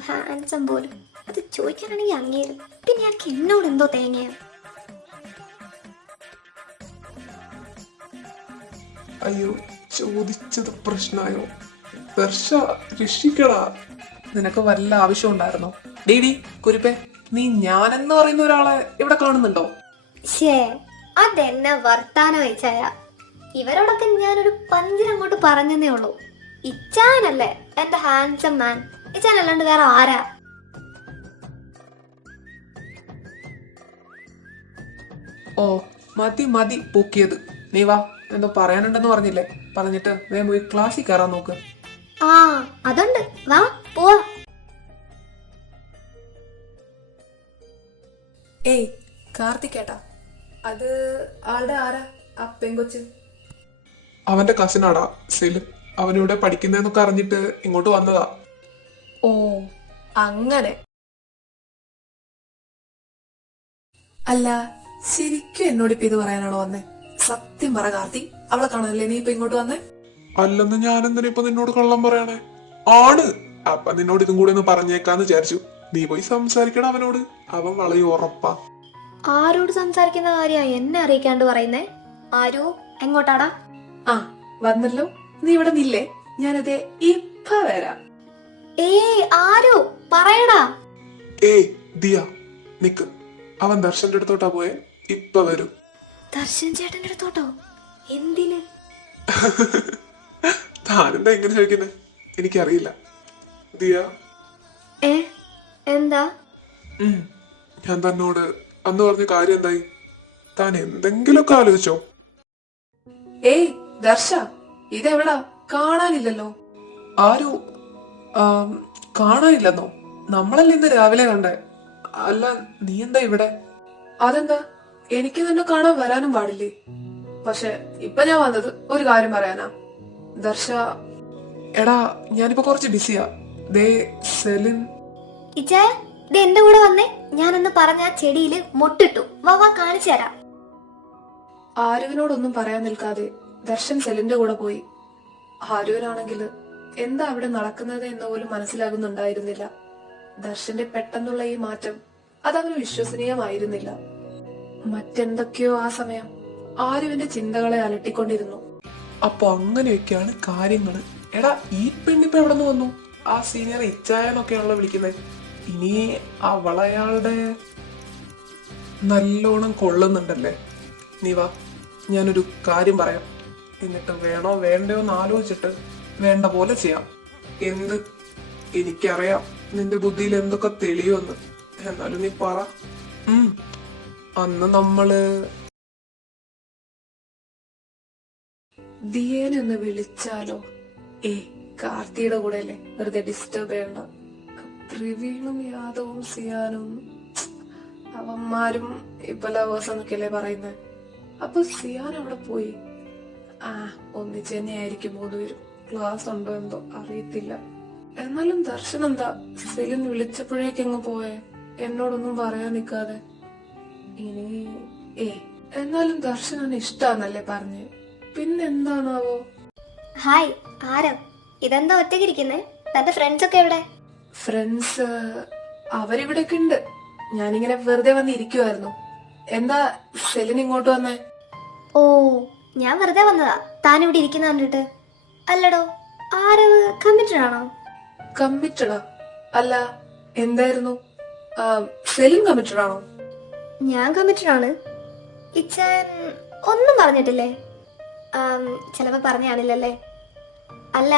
ഹാൻസം പോലും അത് ചോദിക്കാനാണെങ്കിൽ അങ്ങേരും. പിന്നെ ഞങ്ങൾക്ക് എന്നോട് എന്തോ തേങ്ങയാണ്. അയ്യോ, ചോദിച്ചത് പ്രശ്നായോ? ദർശ രക്ഷിക്കടാ. നിനക്ക് വല്ല ആവശ്യം ഉണ്ടായിരുന്നോ? ഡീഡി കുരിപ്പേ, നീ ഞാനെന്ന് പറയുന്ന ഒരാളെ ഇവിടെ കാണുന്നുണ്ടോ? ഷേ, അതെന്നെ വർത്താനം വെച്ചായ. ഇവരോടൊക്കെ ഞാനൊരു പഞ്ചിനങ്ങോട്ട് പറഞ്ഞതേ ഉള്ളൂ. ഇച്ചാനല്ലേ എന്റെ ഹാൻസം മാൻ. ഇച്ചാനല്ലാണ്ട് വേറെ ആരാ? ഓ മതി മതി പൊക്കിയത്. നീ വാ, എന്തോ പറയാനുണ്ടെന്ന് പറഞ്ഞില്ലേ? പറഞ്ഞിട്ട് വേഗം പോയി ക്ലാസ്സിൽ കയറാൻ നോക്ക്. ആ അതുണ്ട്, വാ പോവാ. ഏയ് കാർത്തിക്കേട്ടാ, അത് ആളുടെ ആരാ ആ പെങ്കൊച്ച്? അവന്റെ കസിനാടാ സെലിൻ. അവനിവിടെ പഠിക്കുന്നതെന്നൊക്കെ അറിഞ്ഞിട്ട് ഇങ്ങോട്ട് വന്നതാ. ഓ അങ്ങനെ. അല്ല ശരിക്കും എന്നോട് ഇപ്പൊ ഇത് പറയാനാണോ വന്നേ? സത്യം പറ കാർത്തി, അവളെ കാണാനല്ലേ നീ ഇപ്പൊ ഇങ്ങോട്ട് വന്നേ? അല്ലെന്ന് ഞാൻ എന്തിനാ ഇപ്പൊ നിന്നോട് കള്ളം പറയണേ? ആണ്. അപ്പൊ നിന്നോട് ഇതും കൂടെ ഒന്ന് പറഞ്ഞേക്കാന്ന് വിചാരിച്ചു. നീ പോയി സംസാരിക്കണം അവനോട്, അവൻ വളയും ഉറപ്പാ. ആരോട് സംസാരിക്കുന്ന കാര്യ എന്നെ അറിയിക്കാണ്ട് പറയുന്നേ? ആരോ എങ്ങോട്ടാടാ? ആ വന്നല്ലോ, നീ ഇവിടെ നില്ലേ, ഞാനതേ ഇപ്പൊ വരാം. ഏയ് ആരോ പറയടാ. ഏയ് ദിയ നിക്ക്, അവൻ ദർശന്റെ അടുത്തോട്ടാ പോയെ, ഇപ്പൊ വരും. ദർശൻ ചേട്ടന്റെ അടുത്തോട്ടോ? എന്തിന്? താനെന്താ എങ്ങനെ ചോദിക്കുന്നേ? എനിക്കറിയില്ല. ദിയ, ഏ എന്താ? ഞാൻ തന്നോട് അന്ന് പറഞ്ഞ കാര്യം എന്തായി? താൻ എന്തെങ്കിലുമൊക്കെ ആലോചിച്ചോ? ഏയ് ദർശ, ഇതെവിടാ? കാണാനില്ലല്ലോ. ആരോ കാണാനില്ലെന്നോ? നമ്മളല്ലേ ഇന്ന് രാവിലെ കണ്ടേ. അല്ല, നീ എന്താ ഇവിടെ? അതെന്താ? എനിക്ക് നിന്നെ കാണാൻ വരാനും പാടില്ലേ? പക്ഷെ ഇപ്പൊ ഞാൻ വന്നത് ഒരു കാര്യം പറയാനാ. ദർശ, എടാ, ഞാനിപ്പോ കുറച്ച് ബിസിയാ. ദേ സെലിൻ. ഇച്ചായ, ഇത് എന്റെ കൂടെ വന്നേ. ഞാനൊന്ന് പറഞ്ഞ ആ ചെടിയില് മൊട്ടിട്ടു. വാ വാ, കാണിച്ചു തരാം. ആരുവിനോടൊന്നും പറയാൻ നിൽക്കാതെ ദർശൻ സെലിന്റെ കൂടെ പോയി. ആരുവിനാണെങ്കിൽ എന്താ അവിടെ നടക്കുന്നത് എന്ന് പോലും മനസ്സിലാകുന്നുണ്ടായിരുന്നില്ല. ദർശന്റെ പെട്ടെന്നുള്ള ഈ മാറ്റം അതവന് വിശ്വസനീയമായിരുന്നില്ല. മറ്റെന്തൊക്കെയോ ആ സമയം ആരുവിന്റെ ചിന്തകളെ അലട്ടിക്കൊണ്ടിരുന്നു. അപ്പൊ അങ്ങനെയൊക്കെയാണ് കാര്യങ്ങള്. എടാ, ഈ പെണ്ണിപ്പോ എവിടെ നിന്ന് വന്നു? ആ സീനിയർ ഇച്ചായനൊക്കെയാണല്ലോ വിളിക്കുന്നത്. ഇനി അവളയാളുടെ നല്ലോണം കൊള്ളുന്നുണ്ടല്ലേ. നീ വാ, ഞാനൊരു കാര്യം പറയാം. എന്നിട്ട് വേണോ വേണ്ടയോ എന്ന് ആലോചിച്ചിട്ട് വേണ്ട പോലെ ചെയ്യാം. എന്ത്? എനിക്കറിയാം നിന്റെ ബുദ്ധിയിൽ എന്തൊക്കെ തെളിയുമെന്ന്. എന്നാലും നീ പറ. അന്ന് നമ്മള് ദിയേനെ ഒന്ന് വിളിച്ചാലോ? കാർത്തിയുടെ കൂടെ അല്ലേ, വെറുതെ ഡിസ്റ്റർബ് ചെയ്യണ്ട. പ്രവീണും യാദവും സിയാനും അവന്മാരും ഇപ്പൊ ലവേഴ്സ് എന്നൊക്കെയല്ലേ പറയുന്നത്. അപ്പൊ സിയാൻ അവിടെ പോയി. ഒന്നിച്ച് തന്നെ ആയിരിക്കും മൂന്നുപേരും. ക്ലാസ് ഉണ്ടോ എന്തോ അറിയത്തില്ല. എന്നാലും ദർശൻ എന്താ സെലിൻ വിളിച്ചപ്പോഴേക്കങ്ങ് പോയെ? എന്നോടൊന്നും പറയാൻ നിക്കാതെ. ഇനി എന്നാലും ദർശനാണ് ഇഷ്ടാന്നല്ലേ പറഞ്ഞ്. പിന്നെന്താണാവോ? ഹായ് ആരം, ഇതെന്താ ഒറ്റയ്ക്കിരിക്കുന്നേ? തന്റെ ഫ്രണ്ട്സ് ഒക്കെ എവിടെ? ഫ്രണ്ട്സ് അവരിവിടെയൊക്കെ ഉണ്ട്. ഞാനിങ്ങനെ വെറുതെ വന്നിരിക്കുവായിരുന്നു. എന്താ സെലിൻ ഇങ്ങോട്ട് വന്നേ? ഓ, ഞാൻ വെറുതെ വന്നതാ താൻ ഇവിടെ ഇരിക്കുന്ന കണ്ടിട്ട്. അല്ലടോ, ആരവ് കമ്മിറ്റഡ് ആണോ? കമ്മിറ്റഡാ? അല്ല, എന്തായിരുന്നു? സെലിൻ കമ്മിറ്റഡ് ആണോ? ഞാൻ കമ്മിറ്റഡ് ആണ്. ഇച്ചാൻ ഒന്നും പറഞ്ഞിട്ടില്ലേ? ചിലപ്പോ പറഞ്ഞാണില്ലല്ലേ? അല്ല,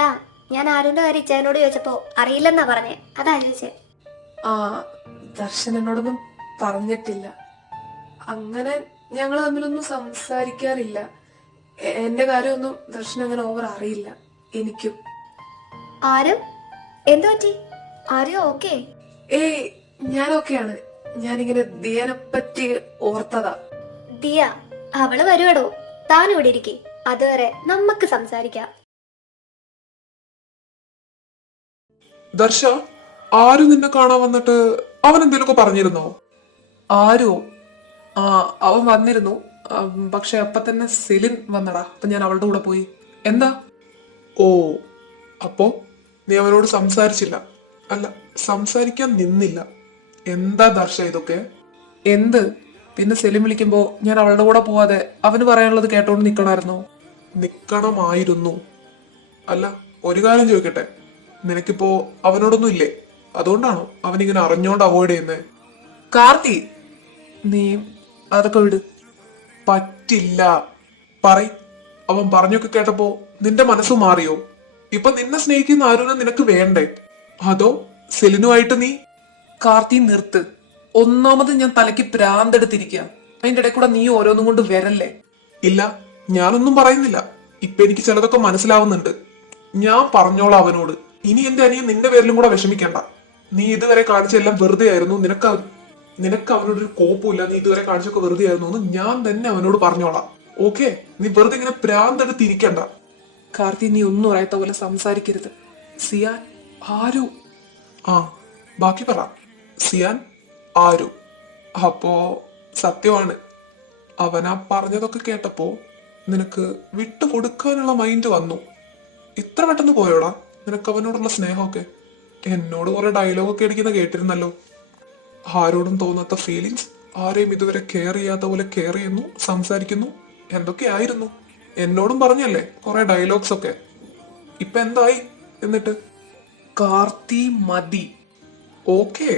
ഞാൻ ആരുന്റെ കാര്യം ഇച്ചാനോട് ചോദിച്ചപ്പോ അറിയില്ലെന്നാ പറഞ്ഞേ, അതാ ചോദിച്ചേ. ദർശൻ എന്നോടൊന്നും പറഞ്ഞിട്ടില്ല. അങ്ങനെ ഞങ്ങൾ തമ്മിലൊന്നും സംസാരിക്കാറില്ല. എന്റെ കാര്യമൊന്നും ദർശൻ അങ്ങനെ ഓവർ അറിയില്ല. എനിക്കും. ആരും എന്തു പറ്റി? ആരും ഓക്കേ? ഞാൻ ഓക്കെയാണ്. ഞാനിങ്ങനെ ദിയനെ പറ്റി ഓർത്തതാ. ദിയ, അവള് വരുവടോ. താൻ ഇവിടെ ഇരിക്കേ, അതുവരെ നമുക്ക് സംസാരിക്കാം. ദർശ, ആരും നിന്നെ കാണാൻ വന്നിട്ട് അവൻ എന്തെങ്കിലുമൊക്കെ പറഞ്ഞിരുന്നോ? ആരോ? അവൻ വന്നിരുന്നു. പക്ഷെ അപ്പൊ തന്നെ സെലിൻ വന്നടാ. അപ്പൊ ഞാൻ അവളുടെ കൂടെ പോയി. എന്താ? ഓ, അപ്പോ നീ അവനോട് സംസാരിച്ചില്ല? അല്ല, സംസാരിക്കാൻ നിന്നില്ല. എന്താ ദർശ ഇതൊക്കെ? എന്ത്? പിന്നെ സെലിൻ വിളിക്കുമ്പോ ഞാൻ അവളുടെ കൂടെ പോവാതെ അവന് പറയാനുള്ളത് കേട്ടോണ്ട് നിക്കണമായിരുന്നോ? നിക്കണമായിരുന്നു. അല്ല, ഒരു കാര്യം ചോദിക്കട്ടെ, നിനക്കിപ്പോ അവനോടൊന്നും ഇല്ലേ? അതുകൊണ്ടാണോ അവനിങ്ങനെ അറിഞ്ഞോണ്ട് അവോയ്ഡ് ചെയ്യുന്നേ? കാർത്തി, നീ അതൊക്കെ വിട്. പറ്റില്ല. അവൻ പറഞ്ഞൊക്കെ കേട്ടപ്പോ നിന്റെ മനസ്സ് മാറിയോ? ഇപ്പൊ നിന്നെ സ്നേഹിക്കുന്ന ആരും നിനക്ക് വേണ്ടേ? അതോ സെലിനുമായിട്ട് നീ? കാർത്തി, നിർത്ത്. ഒന്നാമത് ഞാൻ തലയ്ക്ക് ഭ്രാന്തെടുത്തിരിക്കുക. അതിന്റെ ഇടയിൽ കൂടെ നീ ഓരോന്നും കൊണ്ട് വരല്ലേ. ഇല്ല, ഞാനൊന്നും പറയുന്നില്ല. ഇപ്പൊ എനിക്ക് ചിലതൊക്കെ മനസ്സിലാവുന്നുണ്ട്. ഞാൻ പറഞ്ഞോളാം അവനോട്. ഇനി എന്റെ അനിയൻ നിന്റെ പേരിലും കൂടെ വിഷമിക്കണ്ട. നീ ഇതുവരെ കാണിച്ചെല്ലാം വെറുതെ ആയിരുന്നു. നിനക്ക് അവനോടൊരു കോപ്പമില്ല. നീ ഇതുവരെ കാണിച്ചൊക്കെ വെറുതെ ആയിരുന്നു എന്ന് ഞാൻ തന്നെ അവനോട് പറഞ്ഞോളാം. ഓക്കെ? നീ വെറുതെ ഇങ്ങനെ ഭ്രാന്തെടുത്തിരിക്കണ്ട. കാർത്തി, നീ ഒന്നും അറിയാത്ത പോലെ സംസാരിക്കരുത്. സിയാൻ, ആരു? ബാക്കി പറ. സിയാൻ, ആരു? അപ്പോ സത്യമാണ്, അവനാ പറഞ്ഞതൊക്കെ കേട്ടപ്പോ നിനക്ക് വിട്ടുകൊടുക്കാനുള്ള മൈൻഡ് വന്നു. ഇത്ര പെട്ടെന്ന് പോയോടാ നിനക്ക് അവനോടുള്ള സ്നേഹമൊക്കെ? എന്നോട് കുറെ ഡയലോഗൊക്കെ അടിക്കുന്ന കേട്ടിരുന്നല്ലോ. ആരോടും തോന്നാത്ത ഫീലിങ്സ്, ആരെയും ഇതുവരെ കെയർ ചെയ്യാത്ത പോലെ കെയർ ചെയ്യുന്നു, സംസാരിക്കുന്നു, എന്തൊക്കെയായിരുന്നു. എന്നോടും പറഞ്ഞല്ലേ കുറെ ഡയലോഗ്സ് ഒക്കെ. ഇപ്പൊ എന്തായി എന്നിട്ട്? കാർത്തി, മതി. ഓക്കെ,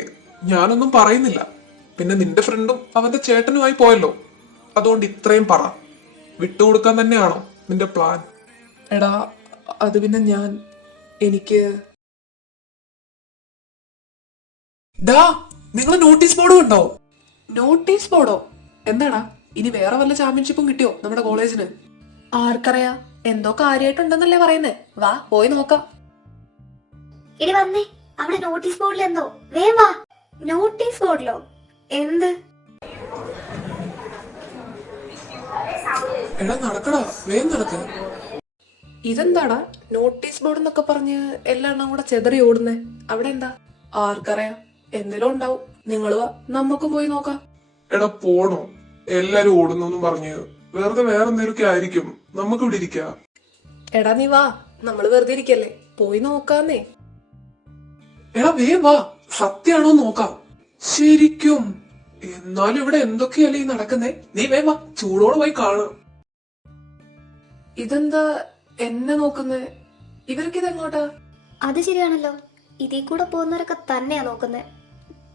ഞാനൊന്നും പറയുന്നില്ല. പിന്നെ നിന്റെ ഫ്രണ്ടും അവന്റെ ചേട്ടനുമായി പോയല്ലോ, അതുകൊണ്ട് ഇത്രയും പറ. വിട്ടുകൊടുക്കാൻ തന്നെയാണോ നിന്റെ പ്ലാൻ? എടാ, അത് പിന്നെ എനിക്ക് നിങ്ങൾ നോട്ടീസ് ബോർഡ് കണ്ടോ? നോട്ടീസ് ബോർഡോ? എന്താടാ? ഇനി വേറെ വല്ല ചാമ്പ്യൻഷിപ്പും കിട്ടിയോ നമ്മുടെ കോളേജിന്? ആർക്കറിയാ, എന്തോ കാര്യമായിട്ടുണ്ടെന്നല്ലേ പറയുന്നേ. വാ പോയി നോക്കാം. ഇടി വന്നേ, അവിടെ നോട്ടീസ് ബോർഡിൽ എന്തോ. വേഗം വാ. നോട്ടീസ് ബോർഡിലോ? എന്ത്? എടാ നടക്കടാ, വേഗം നടക്ക. ഇതെന്താടാ നോട്ടീസ് ബോർഡ് എന്നൊക്കെ പറഞ്ഞ് എല്ലാം കൂടെ ചെതറി ഓടുന്നേ? അവിടെ എന്താ? ആർക്കറിയാം, എന്തെങ്കിലും ഉണ്ടാവും. നിങ്ങള് വാ, നമുക്ക് പോയി നോക്കാം. എടാ പോണോ? എല്ലാരും ഓടുന്നു പറഞ്ഞ് വെറുതെ വേറെ എന്തെങ്കിലുമൊക്കെ ആയിരിക്കും. നമുക്ക് ഇവിടെ ഇരിക്കാം. എടാ നീ വാ, നമ്മള് വെറുതെ ഇരിക്കല്ലേ, പോയി നോക്കാന്നേ. എടാ വേഗം വാ, സത്യാണോ നോക്കാം. ശരിക്കും? എന്നാലും ഇവിടെ എന്തൊക്കെയല്ലേ ഈ നടക്കുന്നേ? നീ വേഗം വാ, ചൂടോടെ പോയി കാണാം. ഇതെന്താ എന്നെ നോക്കുന്നേ? ഇവർക്കിതെങ്ങോട്ടാ? അത് ശരിയാണല്ലോ, ഇതിൽ കൂടെ പോകുന്നവരൊക്കെ തന്നെയാ നോക്കുന്നേ.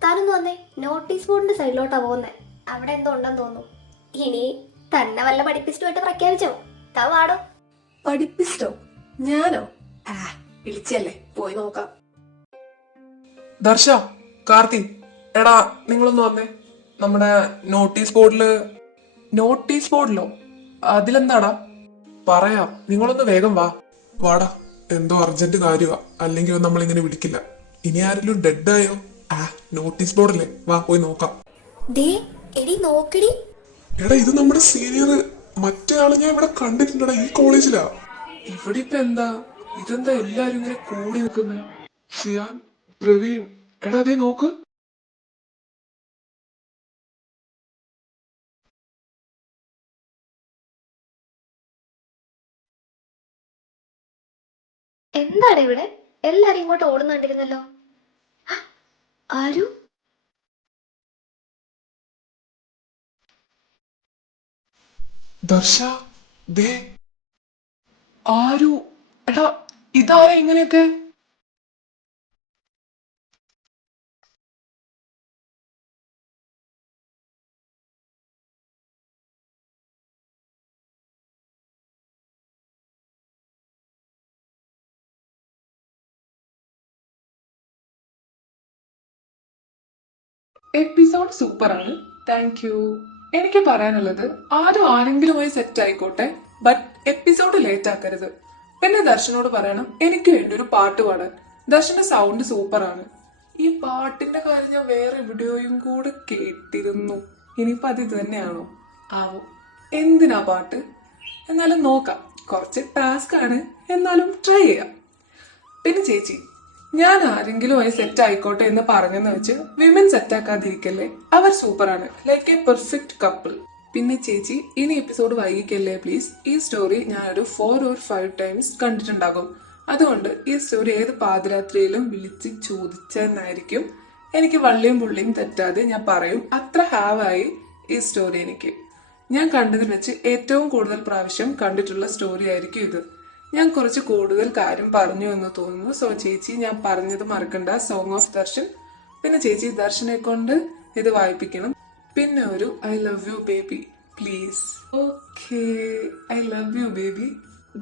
താനൊന്ന് വന്നേ, നോട്ടീസ് ബോർഡിന്റെ സൈഡിലോട്ടാ പോകുന്നേ. അവിടെ എന്തോ ഉണ്ടെന്ന് തോന്നുന്നു. ഇനി തന്നെ വല്ല പഠിപ്പിച്ചിട്ടുമായിട്ട് പ്രഖ്യാപിച്ചോ? താ വാടോ. പഠിപ്പിച്ചോ? ഞാനോ? വിളിച്ചല്ലേ, പോയി നോക്കാം. ദർശ, കാർത്തി, എടാ നിങ്ങളൊന്ന് വന്നേ. നമ്മുടെ നോട്ടീസ് ബോർഡിലോ? അതിലെന്താടാ? പറയാം, നിങ്ങളൊന്ന് വേഗം വാ. വാടാ, എന്തോ അർജന്റ് കാര്യമാ, അല്ലെങ്കിൽ നമ്മളിങ്ങനെ വിളിക്കില്ല. ഇനി ആരെങ്കിലും ഡെഡായോ? നോട്ടീസ് ബോർഡല്ലേ, വാ പോയി നോക്കാം. ദേ എടി നോക്കടി. എടാ ഇത് നമ്മുടെ സീനിയർ, മറ്റേ ആളെ ഞാൻ ഇവിടെ കണ്ടിട്ടുണ്ടടാ, ഈ കോളേജിലാ. ഇവിടെ ഇപ്പൊ എന്താ? ഇതെന്താ എല്ലാരും ഇങ്ങനെ കൂടി നിൽക്കുന്നേ? സിയാൻ, പ്രവീൺ, എടാ അതേ നോക്ക്. എന്താണ് ഇവിടെ? എല്ലാരും ഇങ്ങോട്ട് ഓടുന്നുണ്ടിരുന്നല്ലോ. ആരു? ദർശ, ദേ ആരു? എടാ ഇതാരാ ഇങ്ങനെയൊക്കെ? എപ്പിസോഡ് സൂപ്പറാണ്, താങ്ക് യു. എനിക്ക് പറയാനുള്ളത്, ആരെങ്കിലുമായി സെറ്റ് ആയിക്കോട്ടെ, ബട്ട് എപ്പിസോഡ് ലേറ്റ് ആക്കരുത്. പിന്നെ ദർശനോട് പറയണം എനിക്ക് വേണ്ടി ഒരു പാട്ട് പാടാൻ. ദർശന്റെ സൗണ്ട് സൂപ്പറാണ്. ഈ പാട്ടിന്റെ കാര്യം ഞാൻ വേറെ എവിടെയോയും കൂടെ കേട്ടിരുന്നു. ഇനിയിപ്പോ അത് ഇത് തന്നെയാണോ ആവോ? എന്തിനാ പാട്ട്? എന്നാലും നോക്കാം. കുറച്ച് ടാസ്ക് ആണ്, എന്നാലും ട്രൈ ചെയ്യാം. പിന്നെ ചേച്ചി, ഞാൻ ആരെങ്കിലുമായി സെറ്റ് ആയിക്കോട്ടെ എന്ന് പറഞ്ഞെന്ന് വെച്ച് വിമൻ സെറ്റ് ആക്കാതിരിക്കല്ലേ. അവർ സൂപ്പറാണ്, ലൈക്ക് എ പെർഫെക്റ്റ് കപ്പിൾ. പിന്നെ ചേച്ചി, ഇനി എപ്പിസോഡ് വൈകിക്കല്ലേ പ്ലീസ്. ഈ സ്റ്റോറി ഞാനൊരു 4 or 5 ടൈംസ് കണ്ടിട്ടുണ്ടാകും. അതുകൊണ്ട് ഈ സ്റ്റോറി ഏത് പാതിരാത്രിയിലും വിളിച്ച് ചോദിച്ചെന്നായിരിക്കും. എനിക്ക് വള്ളിയും പുള്ളിയും തെറ്റാതെ ഞാൻ പറയും. അത്ര ഹാവായി ഈ സ്റ്റോറി എനിക്ക്. ഞാൻ കണ്ടതിൽ വെച്ച് ഏറ്റവും കൂടുതൽ പ്രാവശ്യം കണ്ടിട്ടുള്ള സ്റ്റോറി ആയിരിക്കും ഇത്. ഞാൻ കുറച്ച് കൂടുതൽ കാര്യം പറഞ്ഞു എന്ന് തോന്നുന്നു. സോ ചേച്ചി, ഞാൻ പറഞ്ഞത് മറക്കണ്ട. Song of Darshan. പിന്നെ ചേച്ചി ദർശനെ കൊണ്ട് ഇത് വായിപ്പിക്കണം. പിന്നെ ഒരു I love you baby please. Okay, I love you baby.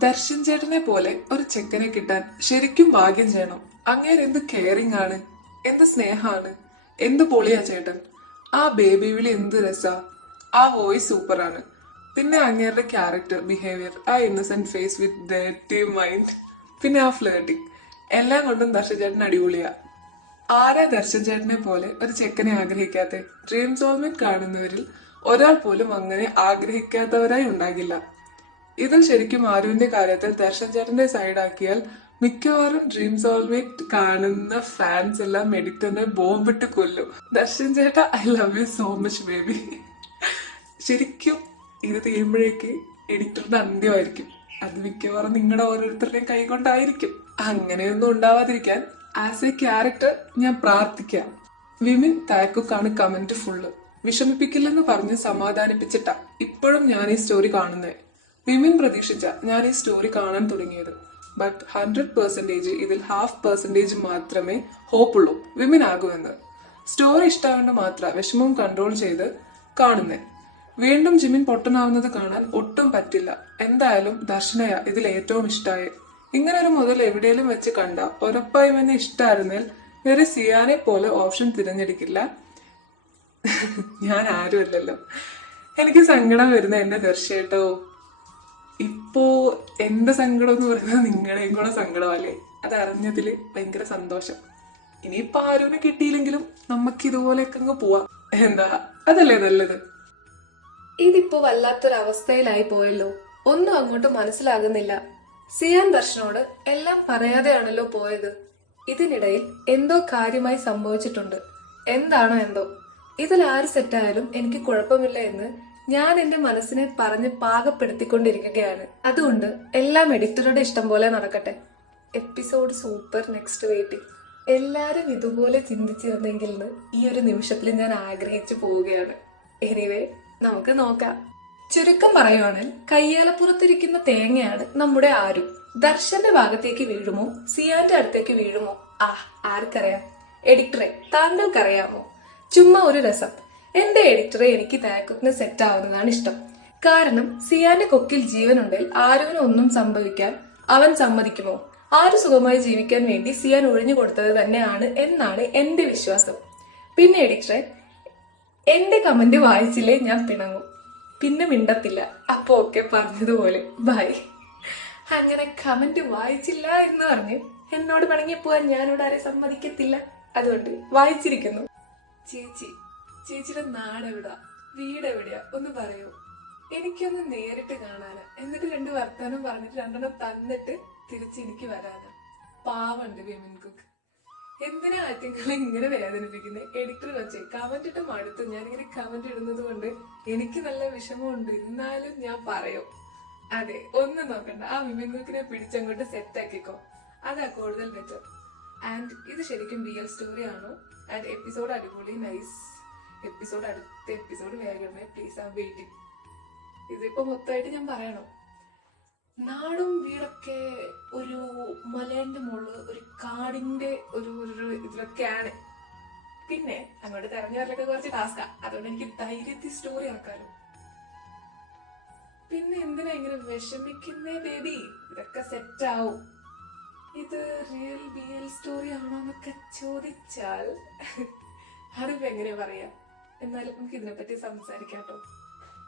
Darshan ചേട്ടനെ പോലെ ഒരു ചെക്കനെ കിട്ടാൻ ശരിക്കും ഭാഗ്യം ചെയ്യണം. അങ്ങേര് എന്ത് കെയറിങ് ആണ്, എന്ത് സ്നേഹാണ്, എന്ത് പൊളിയാ ചേട്ടൻ. ആ ബേബി വിളി എന്ത് രസാ. ആ വോയിസ് സൂപ്പറാണ്. പിന്നെ അങ്ങേരുടെ ക്യാരക്ടർ, ബിഹേവിയർ, ആ ഇന്നസെന്റ് ഫേസ് വിത്ത് ഡേർട്ടി മൈൻഡ്, പിന്നെ ആ ഫ്ലേർട്ടിങ്, എല്ലാം കൊണ്ടും ദർശൻ ചേട്ടൻ അടിപൊളിയാ. ആരാ ദർശൻ ചേട്ടനെ പോലെ ഒരു ചെക്കനെ ആഗ്രഹിക്കാത്തെ? ഡ്രീം സോൾമേറ്റ് കാണുന്നവരിൽ ഒരാൾ പോലും അങ്ങനെ ആഗ്രഹിക്കാത്തവരായി ഉണ്ടാകില്ല. ഇതിൽ ശരിക്കും ആരുവിന്റെ കാര്യത്തിൽ ദർശൻ ചേട്ടന്റെ സൈഡാക്കിയാൽ മിക്കവാറും ഡ്രീം സോൾമേറ്റ് കാണുന്ന ഫാൻസ് എല്ലാം എഡിറ്ററിനെ ബോംബിട്ട് കൊല്ലും. ദർശൻ ചേട്ടാ, I love you so much baby. ശരിക്കും ഇത് തീരുമ്പോഴേക്ക് എഡിറ്ററുടെ അന്ത്യമായിരിക്കും. അത് മിക്കവാറും നിങ്ങളുടെ ഓരോരുത്തരുടെയും കൈ കൊണ്ടായിരിക്കും. അങ്ങനെയൊന്നും ഉണ്ടാവാതിരിക്കാൻ ആസ് എ ക്യാരക്ടർ ഞാൻ പ്രാർത്ഥിക്കാം. വിമിൻ താക്കുക്കാണ് കമന്റ് ഫുള്ള്. വിഷമിപ്പിക്കില്ലെന്ന് പറഞ്ഞ് സമാധാനിപ്പിച്ചിട്ടാ ഇപ്പോഴും ഞാൻ ഈ സ്റ്റോറി കാണുന്നത്. വിമിൻ പ്രതീക്ഷിച്ച ഞാൻ ഈ സ്റ്റോറി കാണാൻ തുടങ്ങിയത്. ബട്ട് 100% ഇതിൽ 0.5% മാത്രമേ ഹോപ്പുള്ളൂ വിമിൻ ആകുമെന്ന്. സ്റ്റോറി ഇഷ്ടമാകൊണ്ട് മാത്രം വിഷമവും കൺട്രോൾ ചെയ്ത് കാണുന്നേ. വീണ്ടും ജിമിൻ പൊട്ടനാവുന്നത് കാണാൻ ഒട്ടും പറ്റില്ല. എന്തായാലും ദർശനയ ഇതിൽ ഏറ്റവും ഇഷ്ടമായി. ഇങ്ങനെ ഒരു മുതൽ എവിടെയെങ്കിലും വെച്ച് കണ്ട ഉറപ്പായും എന്നെ ഇഷ്ടമായിരുന്നാൽ വേറെ സിയാനെ പോലെ ഓപ്ഷൻ തിരഞ്ഞെടുക്കില്ല. ഞാൻ ആരുമല്ലല്ലോ. എനിക്ക് സങ്കടം വരുന്ന എന്റെ ദർശേട്ടോ. ഇപ്പോ എന്റെ സങ്കടം എന്ന് പറയുന്നത് നിങ്ങളുടെയും കൂടെ സങ്കടമല്ലേ. അതറിഞ്ഞതില് ഭയങ്കര സന്തോഷം. ഇനിയിപ്പൊ ആരോനെ കിട്ടിയില്ലെങ്കിലും നമുക്ക് ഇതുപോലെയൊക്കെ അങ്ങ് പോവാം. എന്താ, അതല്ലേ നല്ലത്? ഇതിപ്പോ വല്ലാത്തൊരവസ്ഥയിലായി പോയല്ലോ. ഒന്നും അങ്ങോട്ട് മനസ്സിലാകുന്നില്ല. സിയാൻ ദർശനോട് എല്ലാം പറയാതെയാണല്ലോ പോയത്. ഇതിനിടയിൽ എന്തോ കാര്യമായി സംഭവിച്ചിട്ടുണ്ട്. എന്താണോ എന്തോ. ഇതിൽ ആര് സെറ്റായാലും എനിക്ക് കുഴപ്പമില്ല എന്ന് ഞാൻ എന്റെ മനസ്സിനെ പറഞ്ഞ് പാകപ്പെടുത്തിക്കൊണ്ടിരിക്കുകയാണ്. അതുകൊണ്ട് എല്ലാം എഡിറ്ററുടെ ഇഷ്ടം പോലെ നടക്കട്ടെ. Episode super, next waiting. എല്ലാരും ഇതുപോലെ ചിന്തിച്ചിരുന്നെങ്കിൽ എന്ന് ഈ ഒരു നിമിഷത്തിൽ ഞാൻ ആഗ്രഹിച്ചു പോവുകയാണ്. എനിവേ, നമുക്ക് നോക്കാം. ചുരുക്കം പറയുവാണെങ്കിൽ കയ്യാലപ്പുറത്തിരിക്കുന്ന തേങ്ങയാണ് നമ്മുടെ ആരു. ദർശന്റെ ഭാഗത്തേക്ക് വീഴുമോ സിയാന്റെ അടുത്തേക്ക് വീഴുമോ? ആർക്കറിയാം. എഡിറ്ററെ, താങ്കൾക്കറിയാമോ? ചുമ്മാ ഒരു രസം. എന്റെ എഡിറ്ററെ എനിക്ക് താക്കുത്തിന് സെറ്റ് ആവുന്നതാണ് ഇഷ്ടം. കാരണം സിയാന്റെ കൊക്കിൽ ജീവനുണ്ടെങ്കിൽ ആരുവിന് ഒന്നും സംഭവിക്കാൻ അവൻ സമ്മതിക്കുമോ? ആര് സുഖമായി ജീവിക്കാൻ വേണ്ടി സിയാൻ ഒഴിഞ്ഞു കൊടുത്തത് തന്നെയാണ് എന്നാണ് എന്റെ വിശ്വാസം. പിന്നെ എഡിറ്ററെ, എന്റെ കമന്റ് വായിച്ചില്ലേ ഞാൻ പിണങ്ങും, പിന്നെ മിണ്ടത്തില്ല. അപ്പൊ ഓക്കെ, പറഞ്ഞതുപോലെ ബൈ. അങ്ങനെ കമന്റ് വായിച്ചില്ല എന്ന് പറഞ്ഞ് എന്നോട് പിണങ്ങി പോവാൻ ഞാനിവിടെ ആരെ സമ്മതിക്കത്തില്ല. അതുകൊണ്ട് വായിച്ചിരിക്കുന്നു. ചേച്ചിയുടെ നാടെവിടാ, വീടെവിടെയാ ഒന്ന് പറയൂ. എനിക്കൊന്ന് നേരിട്ട് കാണാനാ. എന്നിട്ട് 2 വർത്താനം പറഞ്ഞിട്ട് 2 തന്നിട്ട് തിരിച്ച് എനിക്ക് വരാനാ. പാവണ്ട് വിമൻ കുക്ക്. എന്തിനാ ആറ്റിങ്ങളെ ഇങ്ങനെ വേദനിപ്പിക്കുന്നത്? എഡിറ്റർ വെച്ചേ കമന്റ് ഇട്ട് മടുത്തു. ഞാനിങ്ങനെ കമന്റ് ഇടുന്നത് കൊണ്ട് എനിക്ക് നല്ല വിഷമമുണ്ട്. എന്നാലും ഞാൻ പറയോ. അതെ, ഒന്നും നോക്കണ്ട, ആ വിമൻ കുക്കിനെ പിടിച്ചങ്ങോട്ട് സെറ്റ് ആക്കിക്കോ. അതാ കൂടുതൽ ബെറ്റർ. ആൻഡ് ഇത് ശരിക്കും റിയൽ സ്റ്റോറി ആണോ? ആൻഡ് എപ്പിസോഡ് അടിപൊളി, നൈസ് എപ്പിസോഡ്. അടുത്ത എപ്പിസോഡ് വേഗമേ പ്ലീസ്. ആ വെയിറ്റിംഗ്. ഇതിപ്പോ മൊത്തമായിട്ട് ഞാൻ പറയണോ? നാടും വീടൊക്കെ ഒരു മലേന്റെ മുകളിൽ ഒരു കാടിന്റെ ഒരു ഇതിലൊക്കെയാണ്. പിന്നെ അങ്ങോട്ട് തെരഞ്ഞു വരലൊക്കെ കുറച്ച് ടാസ്കാ. അതുകൊണ്ട് എനിക്ക് ധൈര്യത്തിൽ സ്റ്റോറി ആക്കാലോ. പിന്നെ എന്തിനാ ഇങ്ങനെ വിഷമിക്കുന്നേ ബേബി? ഇതൊക്കെ സെറ്റ് ആവും. ഇത് റിയൽ സ്റ്റോറി ആണോ എന്നൊക്കെ ചോദിച്ചാൽ അതിപ്പോ എങ്ങനെയാ പറയാ. എന്നാലും നമുക്ക് ഇതിനെപ്പറ്റി സംസാരിക്കാട്ടോ.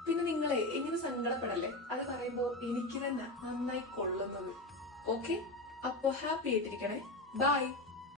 പിന്നെ നിങ്ങളെ ഇങ്ങനെ സങ്കടപ്പെടല്ലേ. അത് പറയുമ്പോ എനിക്ക് തന്നെ നന്നായി കൊള്ളുന്നത്. ഓക്കെ, അപ്പൊ ഹാപ്പി ആയിട്ടിരിക്കണേ. ബൈ.